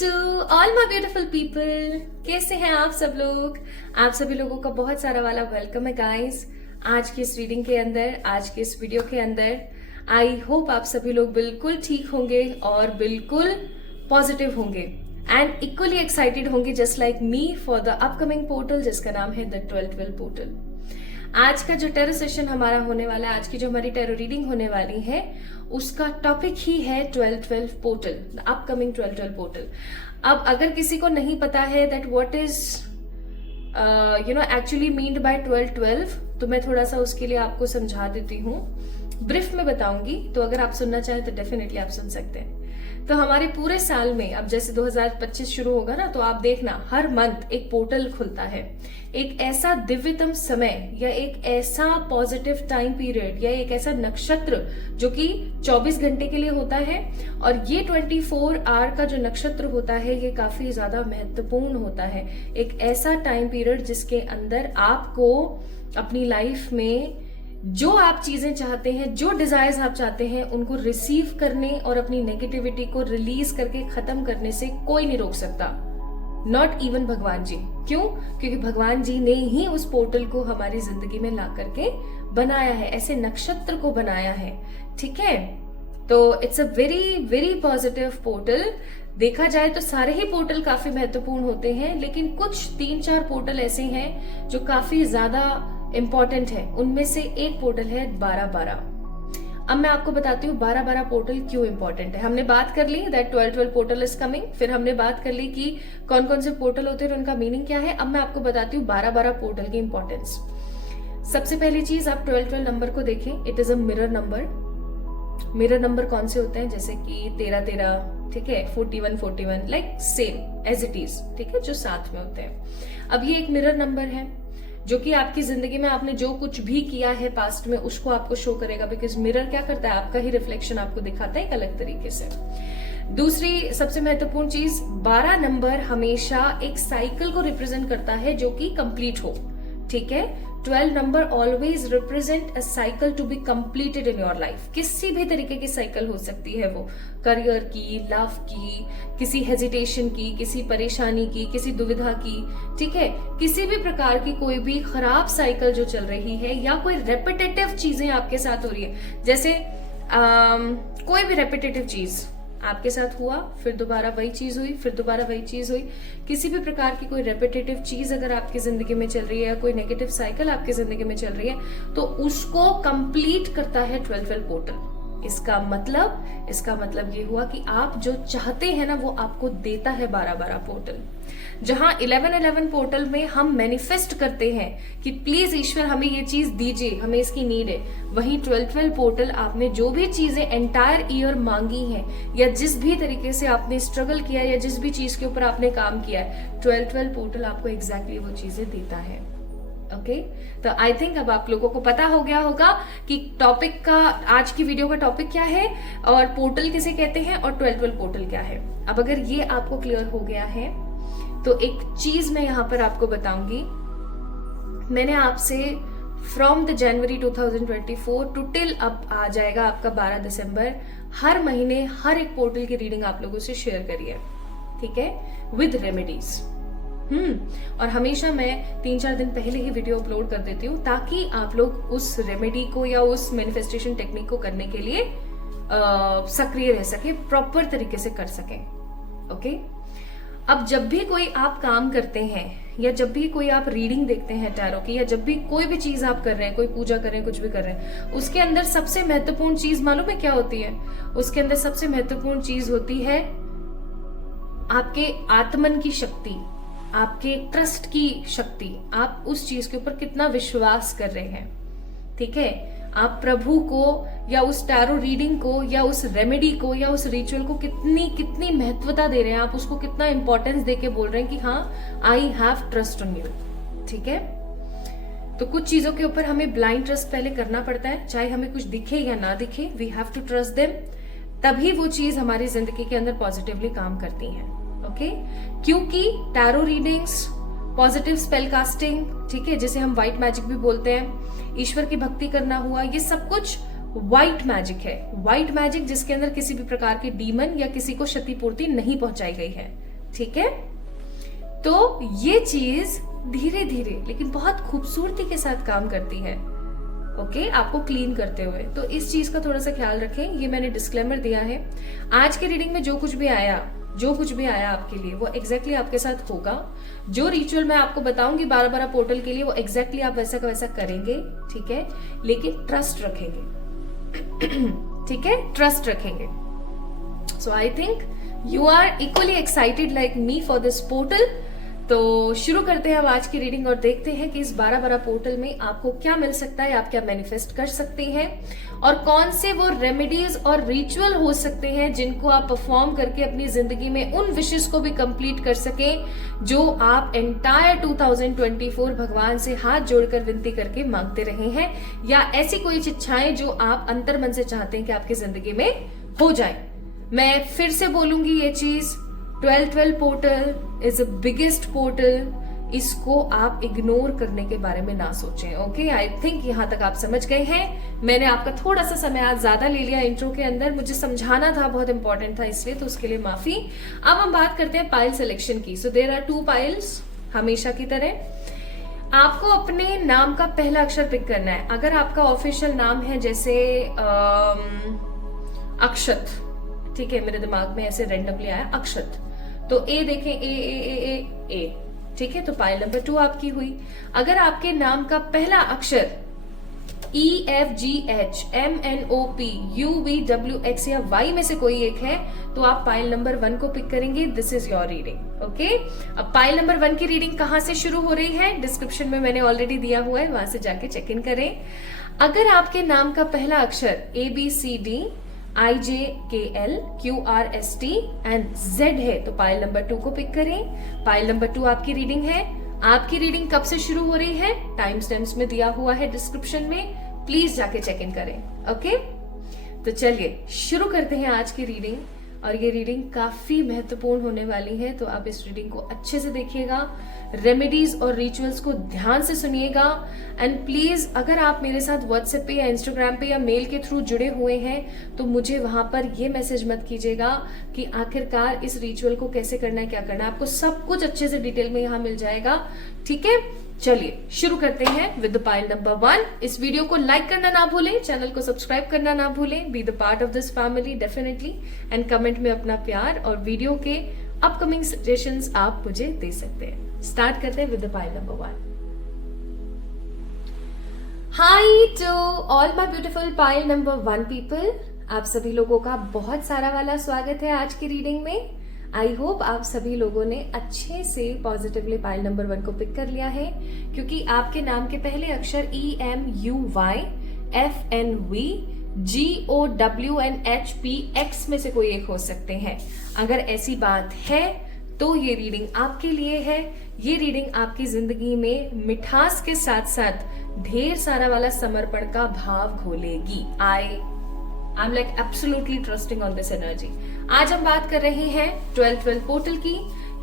To all my beautiful people. कैसे हैं आप सब लोग? आप सभी लोगों का बहुत सारा वाला वेलकम है गाइस। आज की इस रीडिंग के अंदर, आज के इस वीडियो के अंदर आई होप आप सभी लोग बिल्कुल ठीक होंगे और बिल्कुल पॉजिटिव होंगे एंड इक्वली एक्साइटेड होंगे just like me for the upcoming portal जिसका नाम है द 12-12 पोर्टल। आज का जो टेरो सेशन हमारा होने वाला है, आज की जो हमारी टेरो रीडिंग होने वाली है, उसका टॉपिक ही है 12-12 पोर्टल, द अपकमिंग 12-12 पोर्टल। अब अगर किसी को नहीं पता है that what is actually meant by 12-12, तो मैं थोड़ा सा उसके लिए आपको समझा देती हूँ, ब्रीफ में बताऊंगी। तो अगर आप सुनना चाहें तो डेफिनेटली आप सुन सकते हैं। तो हमारे पूरे साल में अब जैसे 2025 शुरू होगा ना, तो आप देखना हर मंथ एक पोर्टल खुलता है, एक ऐसा दिव्यतम समय या एक ऐसा पॉजिटिव टाइम पीरियड या एक ऐसा नक्षत्र जो कि 24 घंटे के लिए होता है। और ये 24 आवर का जो नक्षत्र होता है ये काफी ज्यादा महत्वपूर्ण होता है। एक ऐसा टाइम पीरियड जिसके अंदर आपको अपनी लाइफ में जो आप चीजें चाहते हैं, जो डिजायर्स आप चाहते हैं, उनको रिसीव करने और अपनी नेगेटिविटी को रिलीज करके खत्म करने से कोई नहीं रोक सकता, नॉट इवन भगवान जी। क्यों? क्योंकि भगवान जी ने ही उस पोर्टल को हमारी जिंदगी में ला करके बनाया है, ऐसे नक्षत्र को बनाया है। ठीक है, तो it's a very very positive portal. देखा जाए तो सारे ही पोर्टल काफी महत्वपूर्ण होते हैं, लेकिन कुछ 3-4 पोर्टल ऐसे हैं जो काफी ज्यादा इंपॉर्टेंट है। उनमें से एक पोर्टल है 12-12। अब मैं आपको बताती हूँ 12-12 पोर्टल क्यों इंपॉर्टेंट है। हमने बात कर ली दैट 12-12 पोर्टल इज कमिंग, फिर हमने बात कर ली कि कौन कौन से पोर्टल होते हैं और उनका मीनिंग क्या है। अब मैं आपको बताती हूँ 12-12 पोर्टल की इंपॉर्टेंस। सबसे पहली चीज, आप 12-12 नंबर को देखें, it is a mirror number. Mirror number कौन से होते हैं? जैसे कि 13-13, ठीक है, 41-41, like same as it is, ठीक है, जो साथ में होते हैं। अब ये एक मिरर नंबर है जो कि आपकी जिंदगी में आपने जो कुछ भी किया है पास्ट में उसको आपको शो करेगा, बिकॉज मिरर क्या करता है, आपका ही रिफ्लेक्शन आपको दिखाता है एक अलग तरीके से। दूसरी सबसे महत्वपूर्ण चीज, 12 नंबर हमेशा एक साइकिल को रिप्रेजेंट करता है जो कि कंप्लीट हो। ठीक है, 12 number always represent a cycle to be completed in your life. किसी भी तरीके की साइकिल हो सकती है, वो करियर की, लव की, किसी हेजिटेशन की, किसी परेशानी की, किसी दुविधा की, ठीक है, किसी भी प्रकार की कोई भी खराब साइकिल जो चल रही है या कोई रेपिटेटिव चीजें आपके साथ हो रही है। जैसे कोई भी रेपिटेटिव चीज आपके साथ हुआ, फिर दोबारा वही चीज हुई, फिर दोबारा वही चीज हुई। किसी भी प्रकार की कोई रेपिटेटिव चीज अगर आपकी जिंदगी में चल रही है या कोई नेगेटिव साइकिल आपकी जिंदगी में चल रही है, तो उसको कंप्लीट करता है 12-12 पोर्टल। इसका मतलब ये हुआ कि आप जो चाहते हैं ना वो आपको देता है 12-12 पोर्टल। जहां 11-11 पोर्टल में हम मैनिफेस्ट करते हैं कि प्लीज ईश्वर हमें ये चीज दीजिए, हमें इसकी नीड है, वहीं 12-12 पोर्टल आपने जो भी चीजें एंटायर ईयर मांगी हैं या जिस भी तरीके से आपने स्ट्रगल किया या जिस भी चीज के ऊपर आपने काम किया है, 12-12 पोर्टल आपको एग्जैक्टली वो चीजें देता है। ओके, तो आई थिंक अब आप लोगों को पता हो गया होगा कि टॉपिक का, आज की वीडियो का टॉपिक क्या है और पोर्टल किसे कहते हैं और 12-12 पोर्टल क्या है। अब अगर ये आपको क्लियर हो गया है तो एक चीज मैं यहां पर आपको बताऊंगी। मैंने आपसे from the January 2024 to till अब आ जाएगा आपका 12 दिसंबर, हर महीने हर एक पोर्टल की रीडिंग आप लोगों से शेयर करिए, ठीक है, विद रेमेडीज। और हमेशा मैं 3-4 दिन पहले ही वीडियो अपलोड कर देती हूँ ताकि आप लोग उस रेमेडी को या उस मैनिफेस्टेशन टेक्निक को करने के लिए सक्रिय रह सके, प्रॉपर तरीके से कर सकें। ओके, अब जब भी कोई आप काम करते हैं या जब भी कोई आप रीडिंग देखते हैं टैरो की, या जब भी कोई भी चीज आप कर रहे हैं, कोई पूजा कर रहे हैं, कुछ भी कर रहे हैं, उसके अंदर सबसे महत्वपूर्ण चीज मालूम है क्या होती है? उसके अंदर सबसे महत्वपूर्ण चीज होती है आपके आत्मन की शक्ति, आपके ट्रस्ट की शक्ति। आप उस चीज के ऊपर कितना विश्वास कर रहे हैं, ठीक है, आप प्रभु को या उस टैरो रीडिंग को या उस रेमेडी को या उस रिचुअल को कितनी महत्वता दे रहे हैं, आप उसको कितना इंपॉर्टेंस देके बोल रहे हैं कि हाँ, I have trust on you. ठीक है, तो कुछ चीजों के ऊपर हमें ब्लाइंड ट्रस्ट पहले करना पड़ता है, चाहे हमें कुछ दिखे या ना दिखे, we have to trust them, तभी वो चीज हमारी जिंदगी के अंदर पॉजिटिवली काम करती है। ओके, क्योंकि tarot readings, positive spell casting, ठीक है, जिसे हम व्हाइट मैजिक भी बोलते हैं, ईश्वर की भक्ति करना हुआ, ये सब कुछ व्हाइट मैजिक है। व्हाइट मैजिक जिसके अंदर किसी भी प्रकार के डीमन या किसी को क्षतिपूर्ति नहीं पहुंचाई गई है। ठीक है। तो ये चीज धीरे धीरे लेकिन बहुत खूबसूरती के साथ काम करती है, ओके, आपको क्लीन करते हुए। तो इस चीज का थोड़ा सा ख्याल रखें। ये मैंने डिस्क्लेमर दिया है। आज के रीडिंग में जो कुछ भी आया आपके लिए वो एग्जैक्टली आपके साथ होगा। जो रिचुअल मैं आपको बताऊंगी 12-12 पोर्टल के लिए वो एग्जैक्टली आप वैसा का वैसा करेंगे, ठीक है, लेकिन ट्रस्ट रखेंगे। ठीक है, ट्रस्ट रखेंगे। So I think you are equally excited like me for this portal. तो शुरू करते हैं अब आज की रीडिंग और देखते हैं कि इस 12-12 पोर्टल में आपको क्या मिल सकता है, आप क्या मैनिफेस्ट कर सकते हैं और कौन से वो रेमेडीज और रिचुअल हो सकते हैं जिनको आप परफॉर्म करके अपनी जिंदगी में उन विशेष को भी कंप्लीट कर सकें जो आप एंटायर 2024 भगवान से हाथ जोड़कर विनती करके मांगते रहे हैं, या ऐसी कोई इच्छाएं जो आप अंतर्मन से चाहते हैं कि आपकी जिंदगी में हो जाए। मैं फिर से बोलूंगी ये चीज, 12-12 portal is the biggest portal. इसको आप इग्नोर करने के बारे में ना सोचें, ओके। आई थिंक यहां तक आप समझ गए हैं। मैंने आपका थोड़ा सा समय आज ज्यादा ले लिया इंट्रो के अंदर, मुझे समझाना था, बहुत इंपॉर्टेंट था इसलिए, तो उसके लिए माफी। अब हम बात करते हैं पाइल सिलेक्शन की। सो देयर आर 2 पाइल्स हमेशा की तरह। आपको अपने नाम का पहला अक्षर पिक करना है। अगर आपका ऑफिशियल नाम है जैसे अक्षत, ठीक है, मेरे दिमाग में ऐसे रैंडमली आया अक्षत, तो ए देखें, ए ए ए ए ए, ठीक है, तो पाइल नंबर 2 आपकी हुई। अगर आपके नाम का पहला अक्षर EFGH MNOP UVWX या Y में से कोई एक है तो आप पाइल नंबर 1 को पिक करेंगे। This is your reading, okay. अब पाइल नंबर 1 की रीडिंग कहां से शुरू हो रही है, डिस्क्रिप्शन में मैंने ऑलरेडी दिया हुआ है, वहां से जाके चेक इन करें। अगर आपके नाम का पहला अक्षर ABCD IJKL QRST and Z है तो पाइल नंबर 2 को पिक करें। पाइल नंबर 2 आपकी रीडिंग है। आपकी रीडिंग कब से शुरू हो रही है, टाइम स्टैम्प्स में दिया हुआ है डिस्क्रिप्शन में, प्लीज जाके चेक इन करें, ओके। तो चलिए शुरू करते हैं आज की रीडिंग, और ये रीडिंग काफी महत्वपूर्ण होने वाली है, तो आप इस रीडिंग को अच्छे से देखिएगा, रेमेडीज और रिचुअल्स को ध्यान से सुनिएगा। एंड प्लीज अगर आप मेरे साथ व्हाट्सएप पे या इंस्टाग्राम पे या मेल के थ्रू जुड़े हुए हैं तो मुझे वहां पर ये मैसेज मत कीजिएगा कि आखिरकार इस रिचुअल को कैसे करना है, क्या करना है, आपको सब कुछ अच्छे से डिटेल में यहाँ मिल जाएगा, ठीक है। चलिए शुरू करते हैं विद द पाइल नंबर 1। इस वीडियो को लाइक करना ना भूलें, चैनल को सब्सक्राइब करना ना भूलें, be the part of this family definitely, and comment में अपना प्यार और वीडियो के अपकमिंग सजेशंस आप मुझे दे सकते हैं। स्टार्ट करते हैं with the pile number 1। Hi to all my beautiful pile number 1 people, आप सभी लोगों का बहुत सारा वाला स्वागत है आज की रीडिंग में। आई होप आप सभी लोगों ने अच्छे से पॉजिटिवली पाइल नंबर 1 को पिक कर लिया है, क्योंकि आपके नाम के पहले अक्षर EMUY FNV GOWNHPX में से कोई एक हो सकते हैं। अगर ऐसी बात है तो ये रीडिंग आपके लिए है। ये रीडिंग आपकी जिंदगी में मिठास के साथ साथ ढेर सारा वाला समर्पण का भाव घोलेगी। I'm like absolutely trusting on this energy। आज हम बात कर रहे हैं 12-12 पोर्टल की,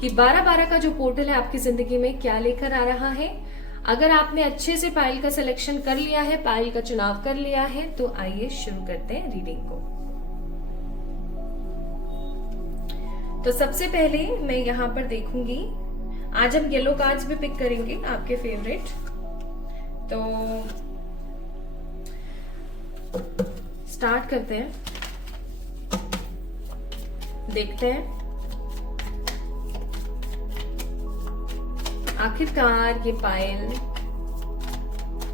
कि 12-12 का जो पोर्टल है आपकी जिंदगी में क्या लेकर आ रहा है। अगर आपने अच्छे से पाइल का सिलेक्शन कर लिया है, पाइल का चुनाव कर लिया है, तो आइए शुरू करते हैं रीडिंग को। तो सबसे पहले मैं यहाँ पर देखूंगी, आज हम येलो कार्ड्स भी पिक करेंगे आपके फेवरेट। तो स्टार्ट करते हैं, देखते हैं आखिरकार ये पाइल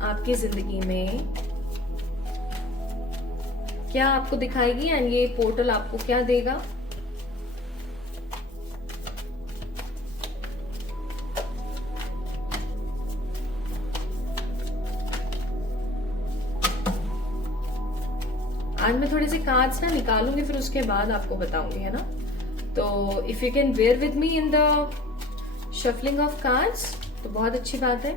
आपकी जिंदगी में क्या आपको दिखाएगी एंड ये पोर्टल आपको क्या देगा। आज मैं थोड़े से कार्ड्स ना निकालूंगी, फिर उसके बाद आपको बताऊंगी, है ना। तो if you can bear with me in the shuffling of cards तो बहुत अच्छी बात है,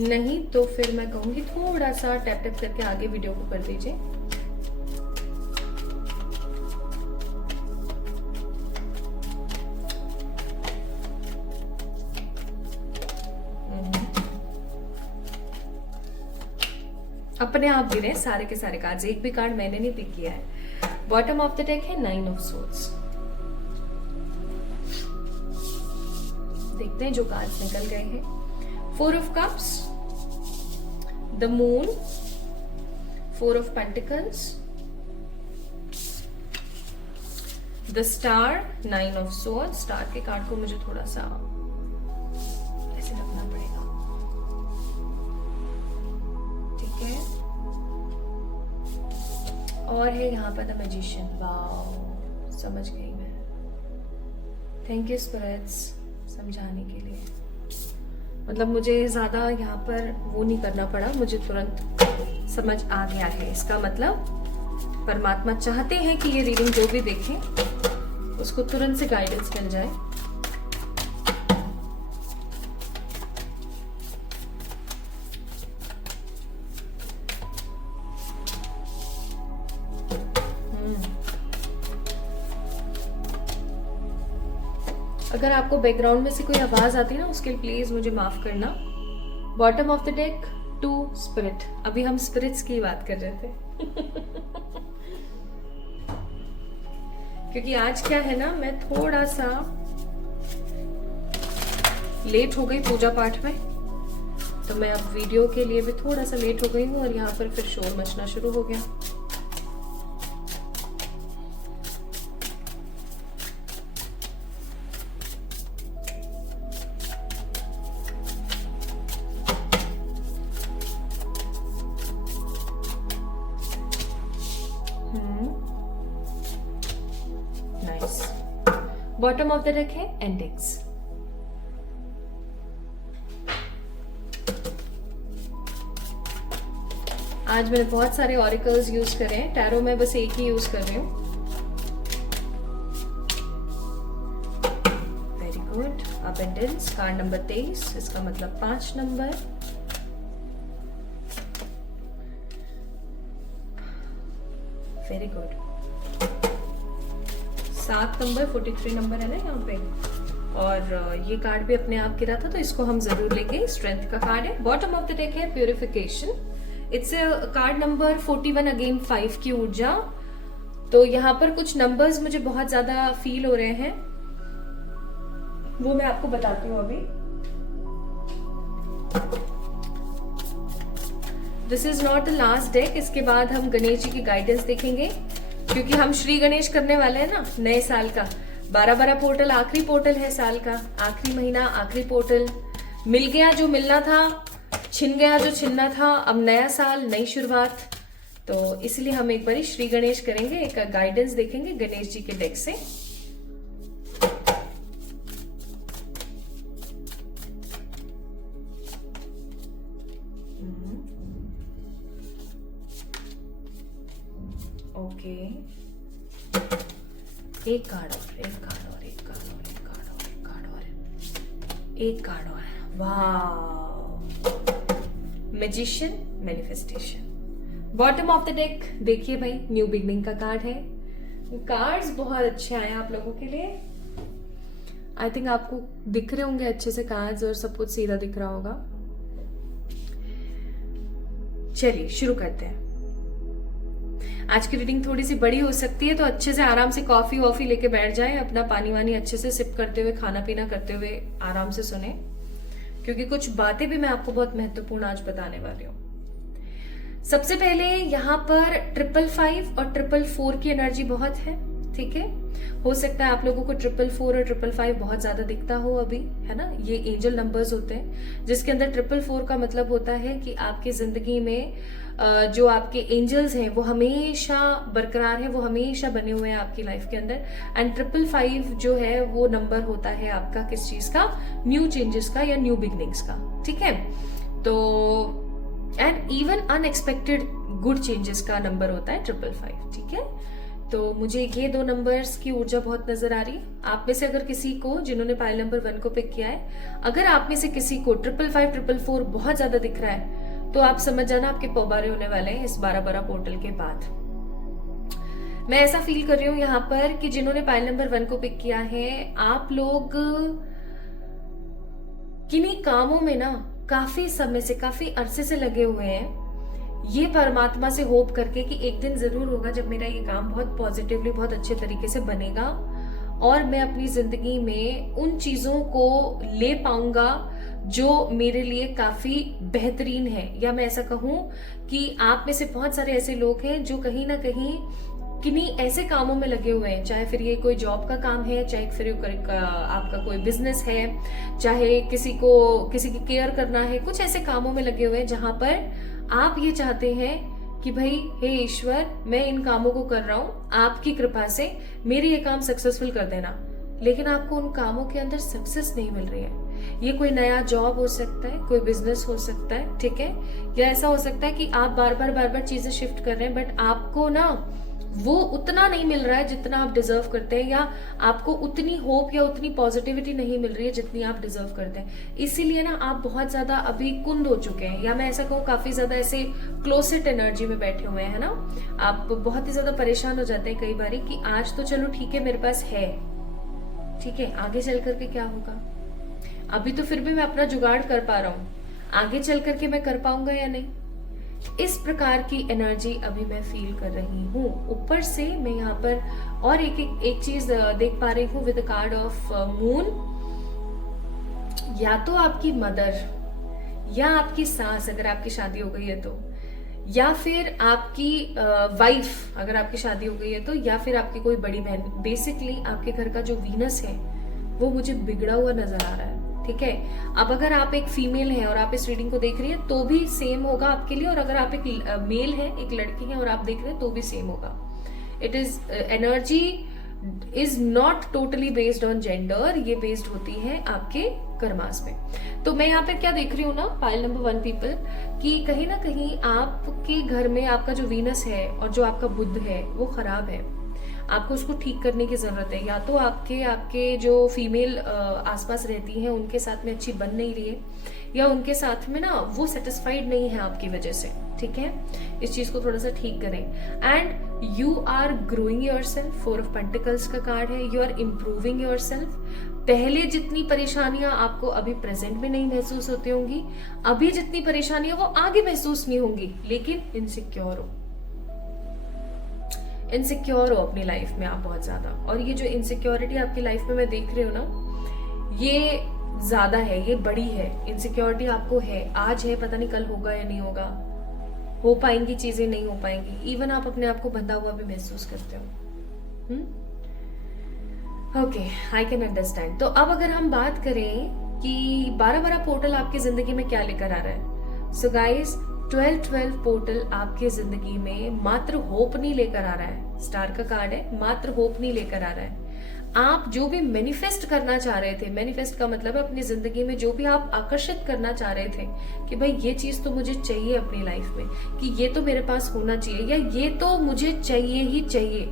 नहीं तो फिर मैं कहूंगी थोड़ा सा टैप टैप करके आगे वीडियो को कर दीजिए। अपने आप गिरे सारे के सारे कार्ड्स, एक भी कार्ड मैंने नहीं पिक किया है। बॉटम ऑफ द डेक है 9 ऑफ सोर्ड्स। देखते हैं जो कार्ड्स निकल गए हैं। 4 of cups, the moon, 4 of pentacles, the star, 9 of sword. Star के कार्ड को मुझे थोड़ा सा ऐसे रखना पड़ेगा, ठीक है। और है यहाँ पर द मैजिशियन। वाओ, समझ गई मैं। थैंक यू स्पिरिट्स समझाने के लिए। मतलब मुझे ज्यादा यहाँ पर वो नहीं करना पड़ा, मुझे तुरंत समझ आ गया है। इसका मतलब परमात्मा चाहते हैं कि ये रीडिंग जो भी देखें उसको तुरंत से गाइडेंस मिल जाए। अगर आपको बैकग्राउंड में से कोई आवाज आती है ना, उसके लिए प्लीज मुझे माफ करना। Bottom of the deck 2 spirit. अभी हम स्पिरिट्स की बात कर रहे थे क्योंकि आज क्या है ना, मैं थोड़ा सा लेट हो गई पूजा पाठ में, तो मैं अब वीडियो के लिए भी थोड़ा सा लेट हो गई हूँ और यहाँ पर फिर शोर मचना शुरू हो गया। Nice. Bottom of the deck है एंडिक्स। आज मैंने बहुत सारे ऑरिकल्स यूज करे हैं, टैरो में बस एक ही यूज कर रही हूँ। Very good. Abundance, card number 23, इसका मतलब 5 number. Very good. 7 number, 43 number है ना यहाँ पे। और ये कार्ड भी अपने आप गिरा था तो इसको हम जरूर लेंगे। स्ट्रेंथ का कार्ड है। बॉटम ऑफ द डेक है purification. Its card number 41, again 5 की ऊर्जा। तो यहाँ पर कुछ नंबर्स मुझे बहुत ज्यादा फील हो रहे हैं, वो मैं आपको बताती हूँ अभी। This is not the last deck. इसके बाद हम गणेश जी की गाइडेंस देखेंगे, क्योंकि हम श्री गणेश करने वाले हैं ना नए साल का। 12 पोर्टल, आखिरी पोर्टल है साल का, आखिरी महीना, आखिरी पोर्टल। मिल गया जो मिलना था, छिन गया जो छिनना था। अब नया साल, नई शुरुआत, तो इसलिए हम एक बार श्री गणेश करेंगे, एक गाइडेंस देखेंगे गणेश जी के डेक से। ओके, एक कार्ड और, एक कार्ड और, एक कार्ड और, एक कार्ड और, एक कार्ड और, एक कार्ड और। वाह, magician, manifestation. Bottom of the deck देखिए भाई, न्यू बिगनिंग का कार्ड है। कार्ड्स बहुत अच्छे आए आप लोगों के लिए। आई थिंक आपको दिख रहे होंगे अच्छे से कार्ड्स, और सब कुछ सीधा दिख रहा होगा। चलिए शुरू करते हैं। आज की रीडिंग थोड़ी सी बड़ी हो सकती है, तो अच्छे से आराम से कॉफी वॉफी लेके बैठ जाएं, अपना पानी वानी अच्छे से सिप करते हुए, खाना पीना करते हुए आराम से सुने, क्योंकि कुछ बातें भी मैं आपको बहुत महत्वपूर्ण आज बताने वाली हूँ। सबसे पहले यहाँ पर 555 और 444 की एनर्जी बहुत है, ठीक है। हो सकता है आप लोगों को 444 और 555 बहुत ज्यादा दिखता हो अभी, है ना। ये एंजल नंबर्स होते हैं, जिसके अंदर 444 का मतलब होता है कि आपकी जिंदगी में जो आपके एंजल्स हैं वो हमेशा बरकरार हैं, वो हमेशा बने हुए हैं आपकी लाइफ के अंदर। एंड 555 जो है वो नंबर होता है आपका किस चीज का, न्यू चेंजेस का या न्यू बिगनिंग्स का, ठीक है। तो and even unexpected good changes का नंबर होता है 555, ठीक है। तो मुझे ये 2 नंबर्स की ऊर्जा बहुत नजर आ रही है। आप में से अगर किसी को, जिन्होंने पाइल नंबर 1 को पिक किया है, अगर आप में से किसी को 555, 444 बहुत ज्यादा दिख रहा है, तो आप समझ जाना आपके पौबारे होने वाले हैं इस 12 पोर्टल के बाद। मैं ऐसा फील कर रही हूँ यहाँ पर कि जिन्होंने पाइल नंबर 1 को पिक किया है, आप लोग किन्हीं कामों में ना काफी समय से, काफी अरसे से लगे हुए हैं, ये परमात्मा से होप करके कि एक दिन जरूर होगा जब मेरा ये काम बहुत पॉजिटिवली, बहुत अच्छे तरीके से बनेगा और मैं अपनी जिंदगी में उन चीजों को ले पाऊंगा जो मेरे लिए काफी बेहतरीन है। या मैं ऐसा कहूं कि आप में से बहुत सारे ऐसे लोग हैं जो कहीं ना कहीं किन्हीं ऐसे कामों में लगे हुए हैं, चाहे फिर ये कोई जॉब का काम है, चाहे फिर आपका कोई बिजनेस है, चाहे किसी की केयर करना है, कुछ ऐसे कामों में लगे हुए हैं जहां पर आप ये चाहते हैं कि भाई हे ईश्वर, मैं इन कामों को कर रहा हूं, आपकी कृपा से मेरे ये काम सक्सेसफुल कर देना। लेकिन आपको उन कामों के अंदर सक्सेस नहीं मिल रही है। ये कोई नया जॉब हो सकता है, कोई बिजनेस हो सकता है, ठीक है, या ऐसा हो सकता है कि आप बार बार चीजें शिफ्ट कर रहे हैं, बट आपको ना वो उतना नहीं मिल रहा है जितना आप डिजर्व करते हैं, या आपको उतनी होप या उतनी पॉजिटिविटी नहीं मिल रही है जितनी आप डिजर्व करते हैं। इसीलिए ना आप बहुत ज्यादा अभी कुंद हो चुके हैं, या मैं ऐसा कहूँ काफी ज्यादा ऐसे क्लोसेट एनर्जी में बैठे हुए हैं ना। आप बहुत ही ज्यादा परेशान हो जाते हैं कई बारी कि आज तो चलो ठीक है मेरे पास है, ठीक है, आगे चल करके क्या होगा, अभी तो फिर भी मैं अपना जुगाड़ कर पा रहा हूँ, आगे चल करके मैं कर पाऊंगा या नहीं। इस प्रकार की एनर्जी अभी मैं फील कर रही हूँ। ऊपर से मैं यहाँ पर और एक चीज देख पा रही हूँ विद कार्ड ऑफ मून। या तो आपकी मदर या आपकी सास अगर आपकी शादी हो गई है तो, या फिर आपकी वाइफ अगर आपकी शादी हो गई है तो, या फिर आपकी कोई बड़ी बहन। बेसिकली आपके घर का जो वीनस है वो मुझे बिगड़ा हुआ नजर आ रहा है, ठीक है। अब अगर आप एक फीमेल हैं और आप इस रीडिंग को देख रही हैं तो भी सेम होगा आपके लिए, और अगर आप एक मेल हैं, एक लड़की हैं और आप देख रहे हैं तो भी सेम होगा। It is energy is not totally based on gender, ये बेस्ड होती है आपके कर्मास में। तो मैं यहाँ पे क्या देख रही हूँ ना, पाइल नंबर 1 पीपल, कि कहीं ना कहीं आपके घर में आपका जो वीनस है और जो आपका बुध है वो खराब है, आपको उसको ठीक करने की जरूरत है। या तो आपके जो फीमेल आसपास रहती हैं उनके साथ में अच्छी बन नहीं रही है, या उनके साथ में ना वो सेटिस्फाइड नहीं है आपकी वजह से, ठीक है। इस चीज को थोड़ा सा ठीक करें। And you are growing yourself, 4 of pentacles का कार्ड है, यू आर इम्प्रूविंग योरसेल्फ। पहले जितनी परेशानियां आपको अभी प्रेजेंट में नहीं महसूस होती होंगी, अभी जितनी परेशानियां वो आगे महसूस नहीं होंगी, लेकिन इनसिक्योर हो अपनी लाइफ में आप बहुत ज्यादा। और ये जो इनसिक्योरिटी आपकी लाइफ में मैं देख रही हूँ ना, ये ज्यादा है, ये बड़ी है। इनसिक्योरिटी आपको है, आज है, पता नहीं कल होगा या नहीं होगा, हो पाएंगी चीजें, नहीं हो पाएंगी। इवन आप अपने आप को बंधा हुआ भी महसूस करते हो। Okay, I can understand. तो अब अगर हम बात करें कि 12-12 पोर्टल आपकी जिंदगी में क्या लेकर आ रहा है, सो गाइस 12-12 पोर्टल आपके जिंदगी में मात्र होप नहीं लेकर आ रहा है। स्टार का कार्ड है, मात्र होप नहीं लेकर आ रहा है। आप जो भी मैनिफेस्ट करना चाह रहे थे, मैनिफेस्ट का मतलब है अपनी जिंदगी में जो भी आप आकर्षित करना चाह रहे थे कि भाई ये चीज तो मुझे चाहिए अपनी लाइफ में, कि ये तो मेरे पास होना चाहिए, या ये तो मुझे चाहिए ही चाहिए।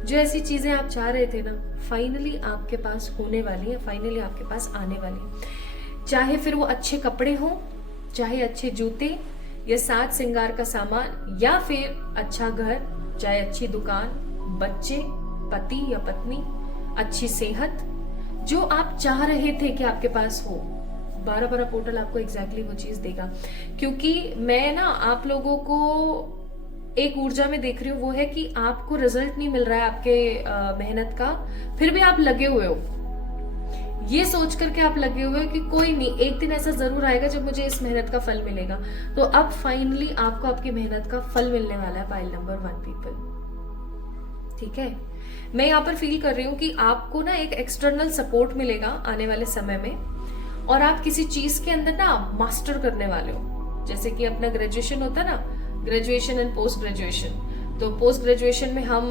जो ऐसी चीजें आप चाह रहे थे ना, फाइनली आपके पास होने वाली है, फाइनली आपके पास आने वाली है। चाहे फिर वो अच्छे कपड़े हो, चाहे अच्छे जूते, या साज श्रृंगार का सामान, या फिर अच्छा घर, चाहे अच्छी दुकान, बच्चे, पति या पत्नी, अच्छी सेहत, जो आप चाह रहे थे कि आपके पास हो। 12-12 पोर्टल आपको एग्जैक्टली वो चीज देगा। क्योंकि मैं ना आप लोगों को एक ऊर्जा में देख रही हूँ, वो है कि आपको रिजल्ट नहीं मिल रहा है आपके मेहनत का, फिर भी आप लगे हुए हो, ये सोच करके आप लगे हुए हो कि कोई नहीं, एक दिन ऐसा जरूर आएगा जब मुझे इस मेहनत का फल मिलेगा। तो अब फाइनली आपको आपकी मेहनत का फल मिलने वाला है, पाइल नंबर 1 पीपल, ठीक है। मैं यहाँ पर फील कर रही हूँ कि आपको ना एक एक्सटर्नल सपोर्ट मिलेगा आने वाले समय में, और आप किसी चीज के अंदर ना मास्टर करने वाले हो। जैसे कि अपना ग्रेजुएशन होता है ना, ग्रेजुएशन एंड पोस्ट ग्रेजुएशन, तो पोस्ट ग्रेजुएशन में हम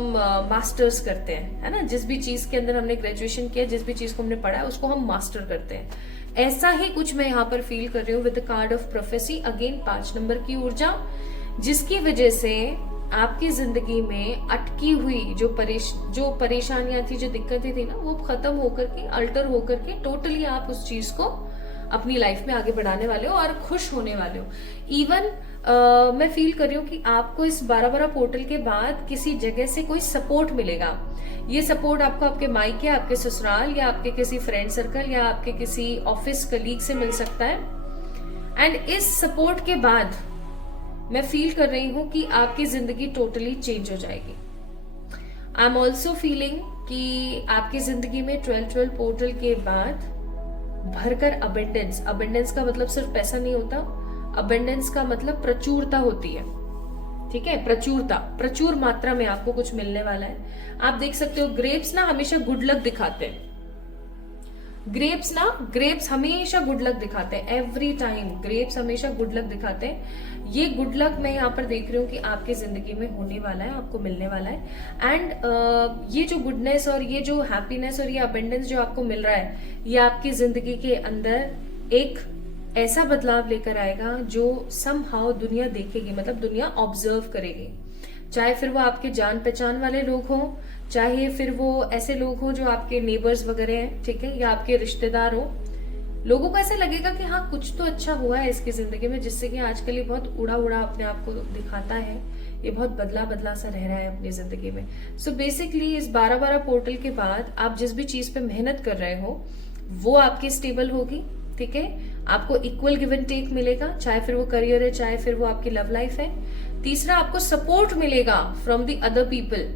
मास्टर्स करते हैं, है ना। जिस भी चीज के अंदर हमने ग्रेजुएशन किया, जिस भी चीज को हमने पढ़ा है, उसको हम मास्टर करते हैं। ऐसा ही कुछ मैं यहाँ पर फील कर रही हूँ with the card of prophecy, again 5 number की ऊर्जा, जिसकी वजह से आपकी जिंदगी में अटकी हुई जो परेशानियां थी, जो दिक्कतें थी ना, वो खत्म होकर के, अल्टर होकर के टोटली आप उस चीज को अपनी लाइफ में आगे बढ़ाने वाले हो और खुश होने वाले हो। इवन मैं फील कर रही हूँ कि आपको इस 12-12 पोर्टल के बाद किसी जगह से कोई सपोर्ट मिलेगा। ये सपोर्ट आपको आपके मायके, आपके ससुराल, या आपके किसी फ्रेंड सर्कल, या आपके किसी ऑफिस कलीग से मिल सकता है। एंड इस सपोर्ट के बाद मैं फील कर रही हूं कि आपकी जिंदगी टोटली चेंज हो जाएगी। आई एम ऑल्सो फीलिंग कि आपकी जिंदगी में 12-12 पोर्टल के बाद भरकर अबेंडेंस, अबेंडेंस का मतलब सिर्फ पैसा नहीं होता, अबेंडेंस का मतलब प्रचुरता होती है, ठीक है, प्रचुरता, प्रचुर मात्रा में आपको कुछ मिलने वाला है। आप देख सकते हो ग्रेप्स ना हमेशा गुड लक दिखाते हैं, ग्रेप्स हमेशा गुड लक दिखाते हैं, एवरी टाइम ग्रेप्स हमेशा गुड लक दिखाते हैं। ये गुड लक मैं यहाँ पर देख रही हूँ कि आपके जिंदगी में होने वाला है, आपको मिलने वाला है। एंड ये जो गुडनेस और ये जो हैप्पीनेस और ये अबेंडेंस जो आपको मिल रहा है, ये आपकी जिंदगी के अंदर एक ऐसा बदलाव लेकर आएगा जो समहाउ दुनिया देखेगी, मतलब दुनिया ऑब्जर्व करेगी। चाहे फिर वो आपके जान पहचान वाले लोग हों, चाहे फिर वो ऐसे लोग हों जो आपके नेबर्स वगैरह हैं, ठीक है, या आपके रिश्तेदार हो, लोगों को ऐसा लगेगा कि हाँ कुछ तो अच्छा हुआ है इसकी जिंदगी में, जिससे कि आजकल ये बहुत उड़ा उड़ा अपने आप को दिखाता है, ये बहुत बदला बदला सा रह रहा है अपनी जिंदगी में। सो बेसिकली इस 12-12 पोर्टल के बाद आप जिस भी चीज पे मेहनत कर रहे हो वो आपकी स्टेबल होगी, ठीक है, आपको इक्वल गिव एंड टेक मिलेगा, चाहे फिर वो करियर है, चाहे फिर वो आपकी लव लाइफ है। तीसरा, आपको सपोर्ट मिलेगा फ्रॉम द अदर पीपल,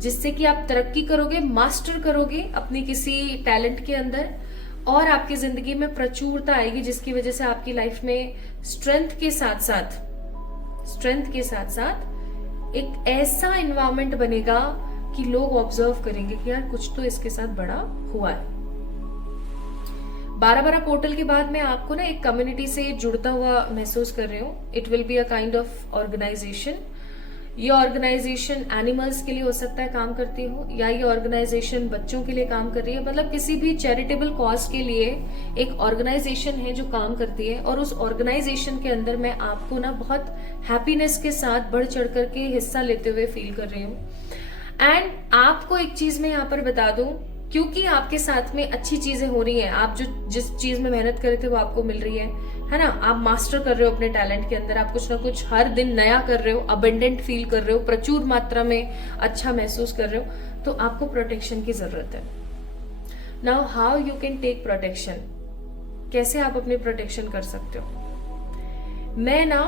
जिससे कि आप तरक्की करोगे, मास्टर करोगे अपनी किसी टैलेंट के अंदर, और आपकी जिंदगी में प्रचुरता आएगी, जिसकी वजह से आपकी लाइफ में स्ट्रेंथ के साथ साथ एक ऐसा इन्वायरमेंट बनेगा कि लोग ऑब्जर्व करेंगे कि यार कुछ तो इसके साथ बड़ा हुआ है। 12-12 पोर्टल के बाद मैं आपको ना एक कम्युनिटी से जुड़ता हुआ महसूस कर रही हूँ। It will be a kind of organization. ये ऑर्गेनाइजेशन एनिमल्स के लिए हो सकता है काम करती हो, या ये ऑर्गेनाइजेशन बच्चों के लिए काम कर रही है, मतलब किसी भी चैरिटेबल कॉज के लिए एक ऑर्गेनाइजेशन है जो काम करती है। और उस ऑर्गेनाइजेशन के अंदर मैं आपको ना बहुत हैप्पीनेस के साथ बढ़ चढ़ करके हिस्सा लेते हुए फील कर रही हूँ। एंड आपको एक चीज मैं यहाँ पर बता दूं, क्योंकि आपके साथ में अच्छी चीजें हो रही हैं, आप जो जिस चीज में मेहनत कर रहे थे वो आपको मिल रही है ना, आप मास्टर कर रहे हो अपने टैलेंट के अंदर, आप कुछ ना कुछ हर दिन नया कर रहे हो, अबेंडेंट फील कर रहे हो, प्रचुर मात्रा में अच्छा महसूस कर रहे हो, तो आपको प्रोटेक्शन की जरूरत है। Now how you can take protection, कैसे आप अपनी प्रोटेक्शन कर सकते हो। मैं ना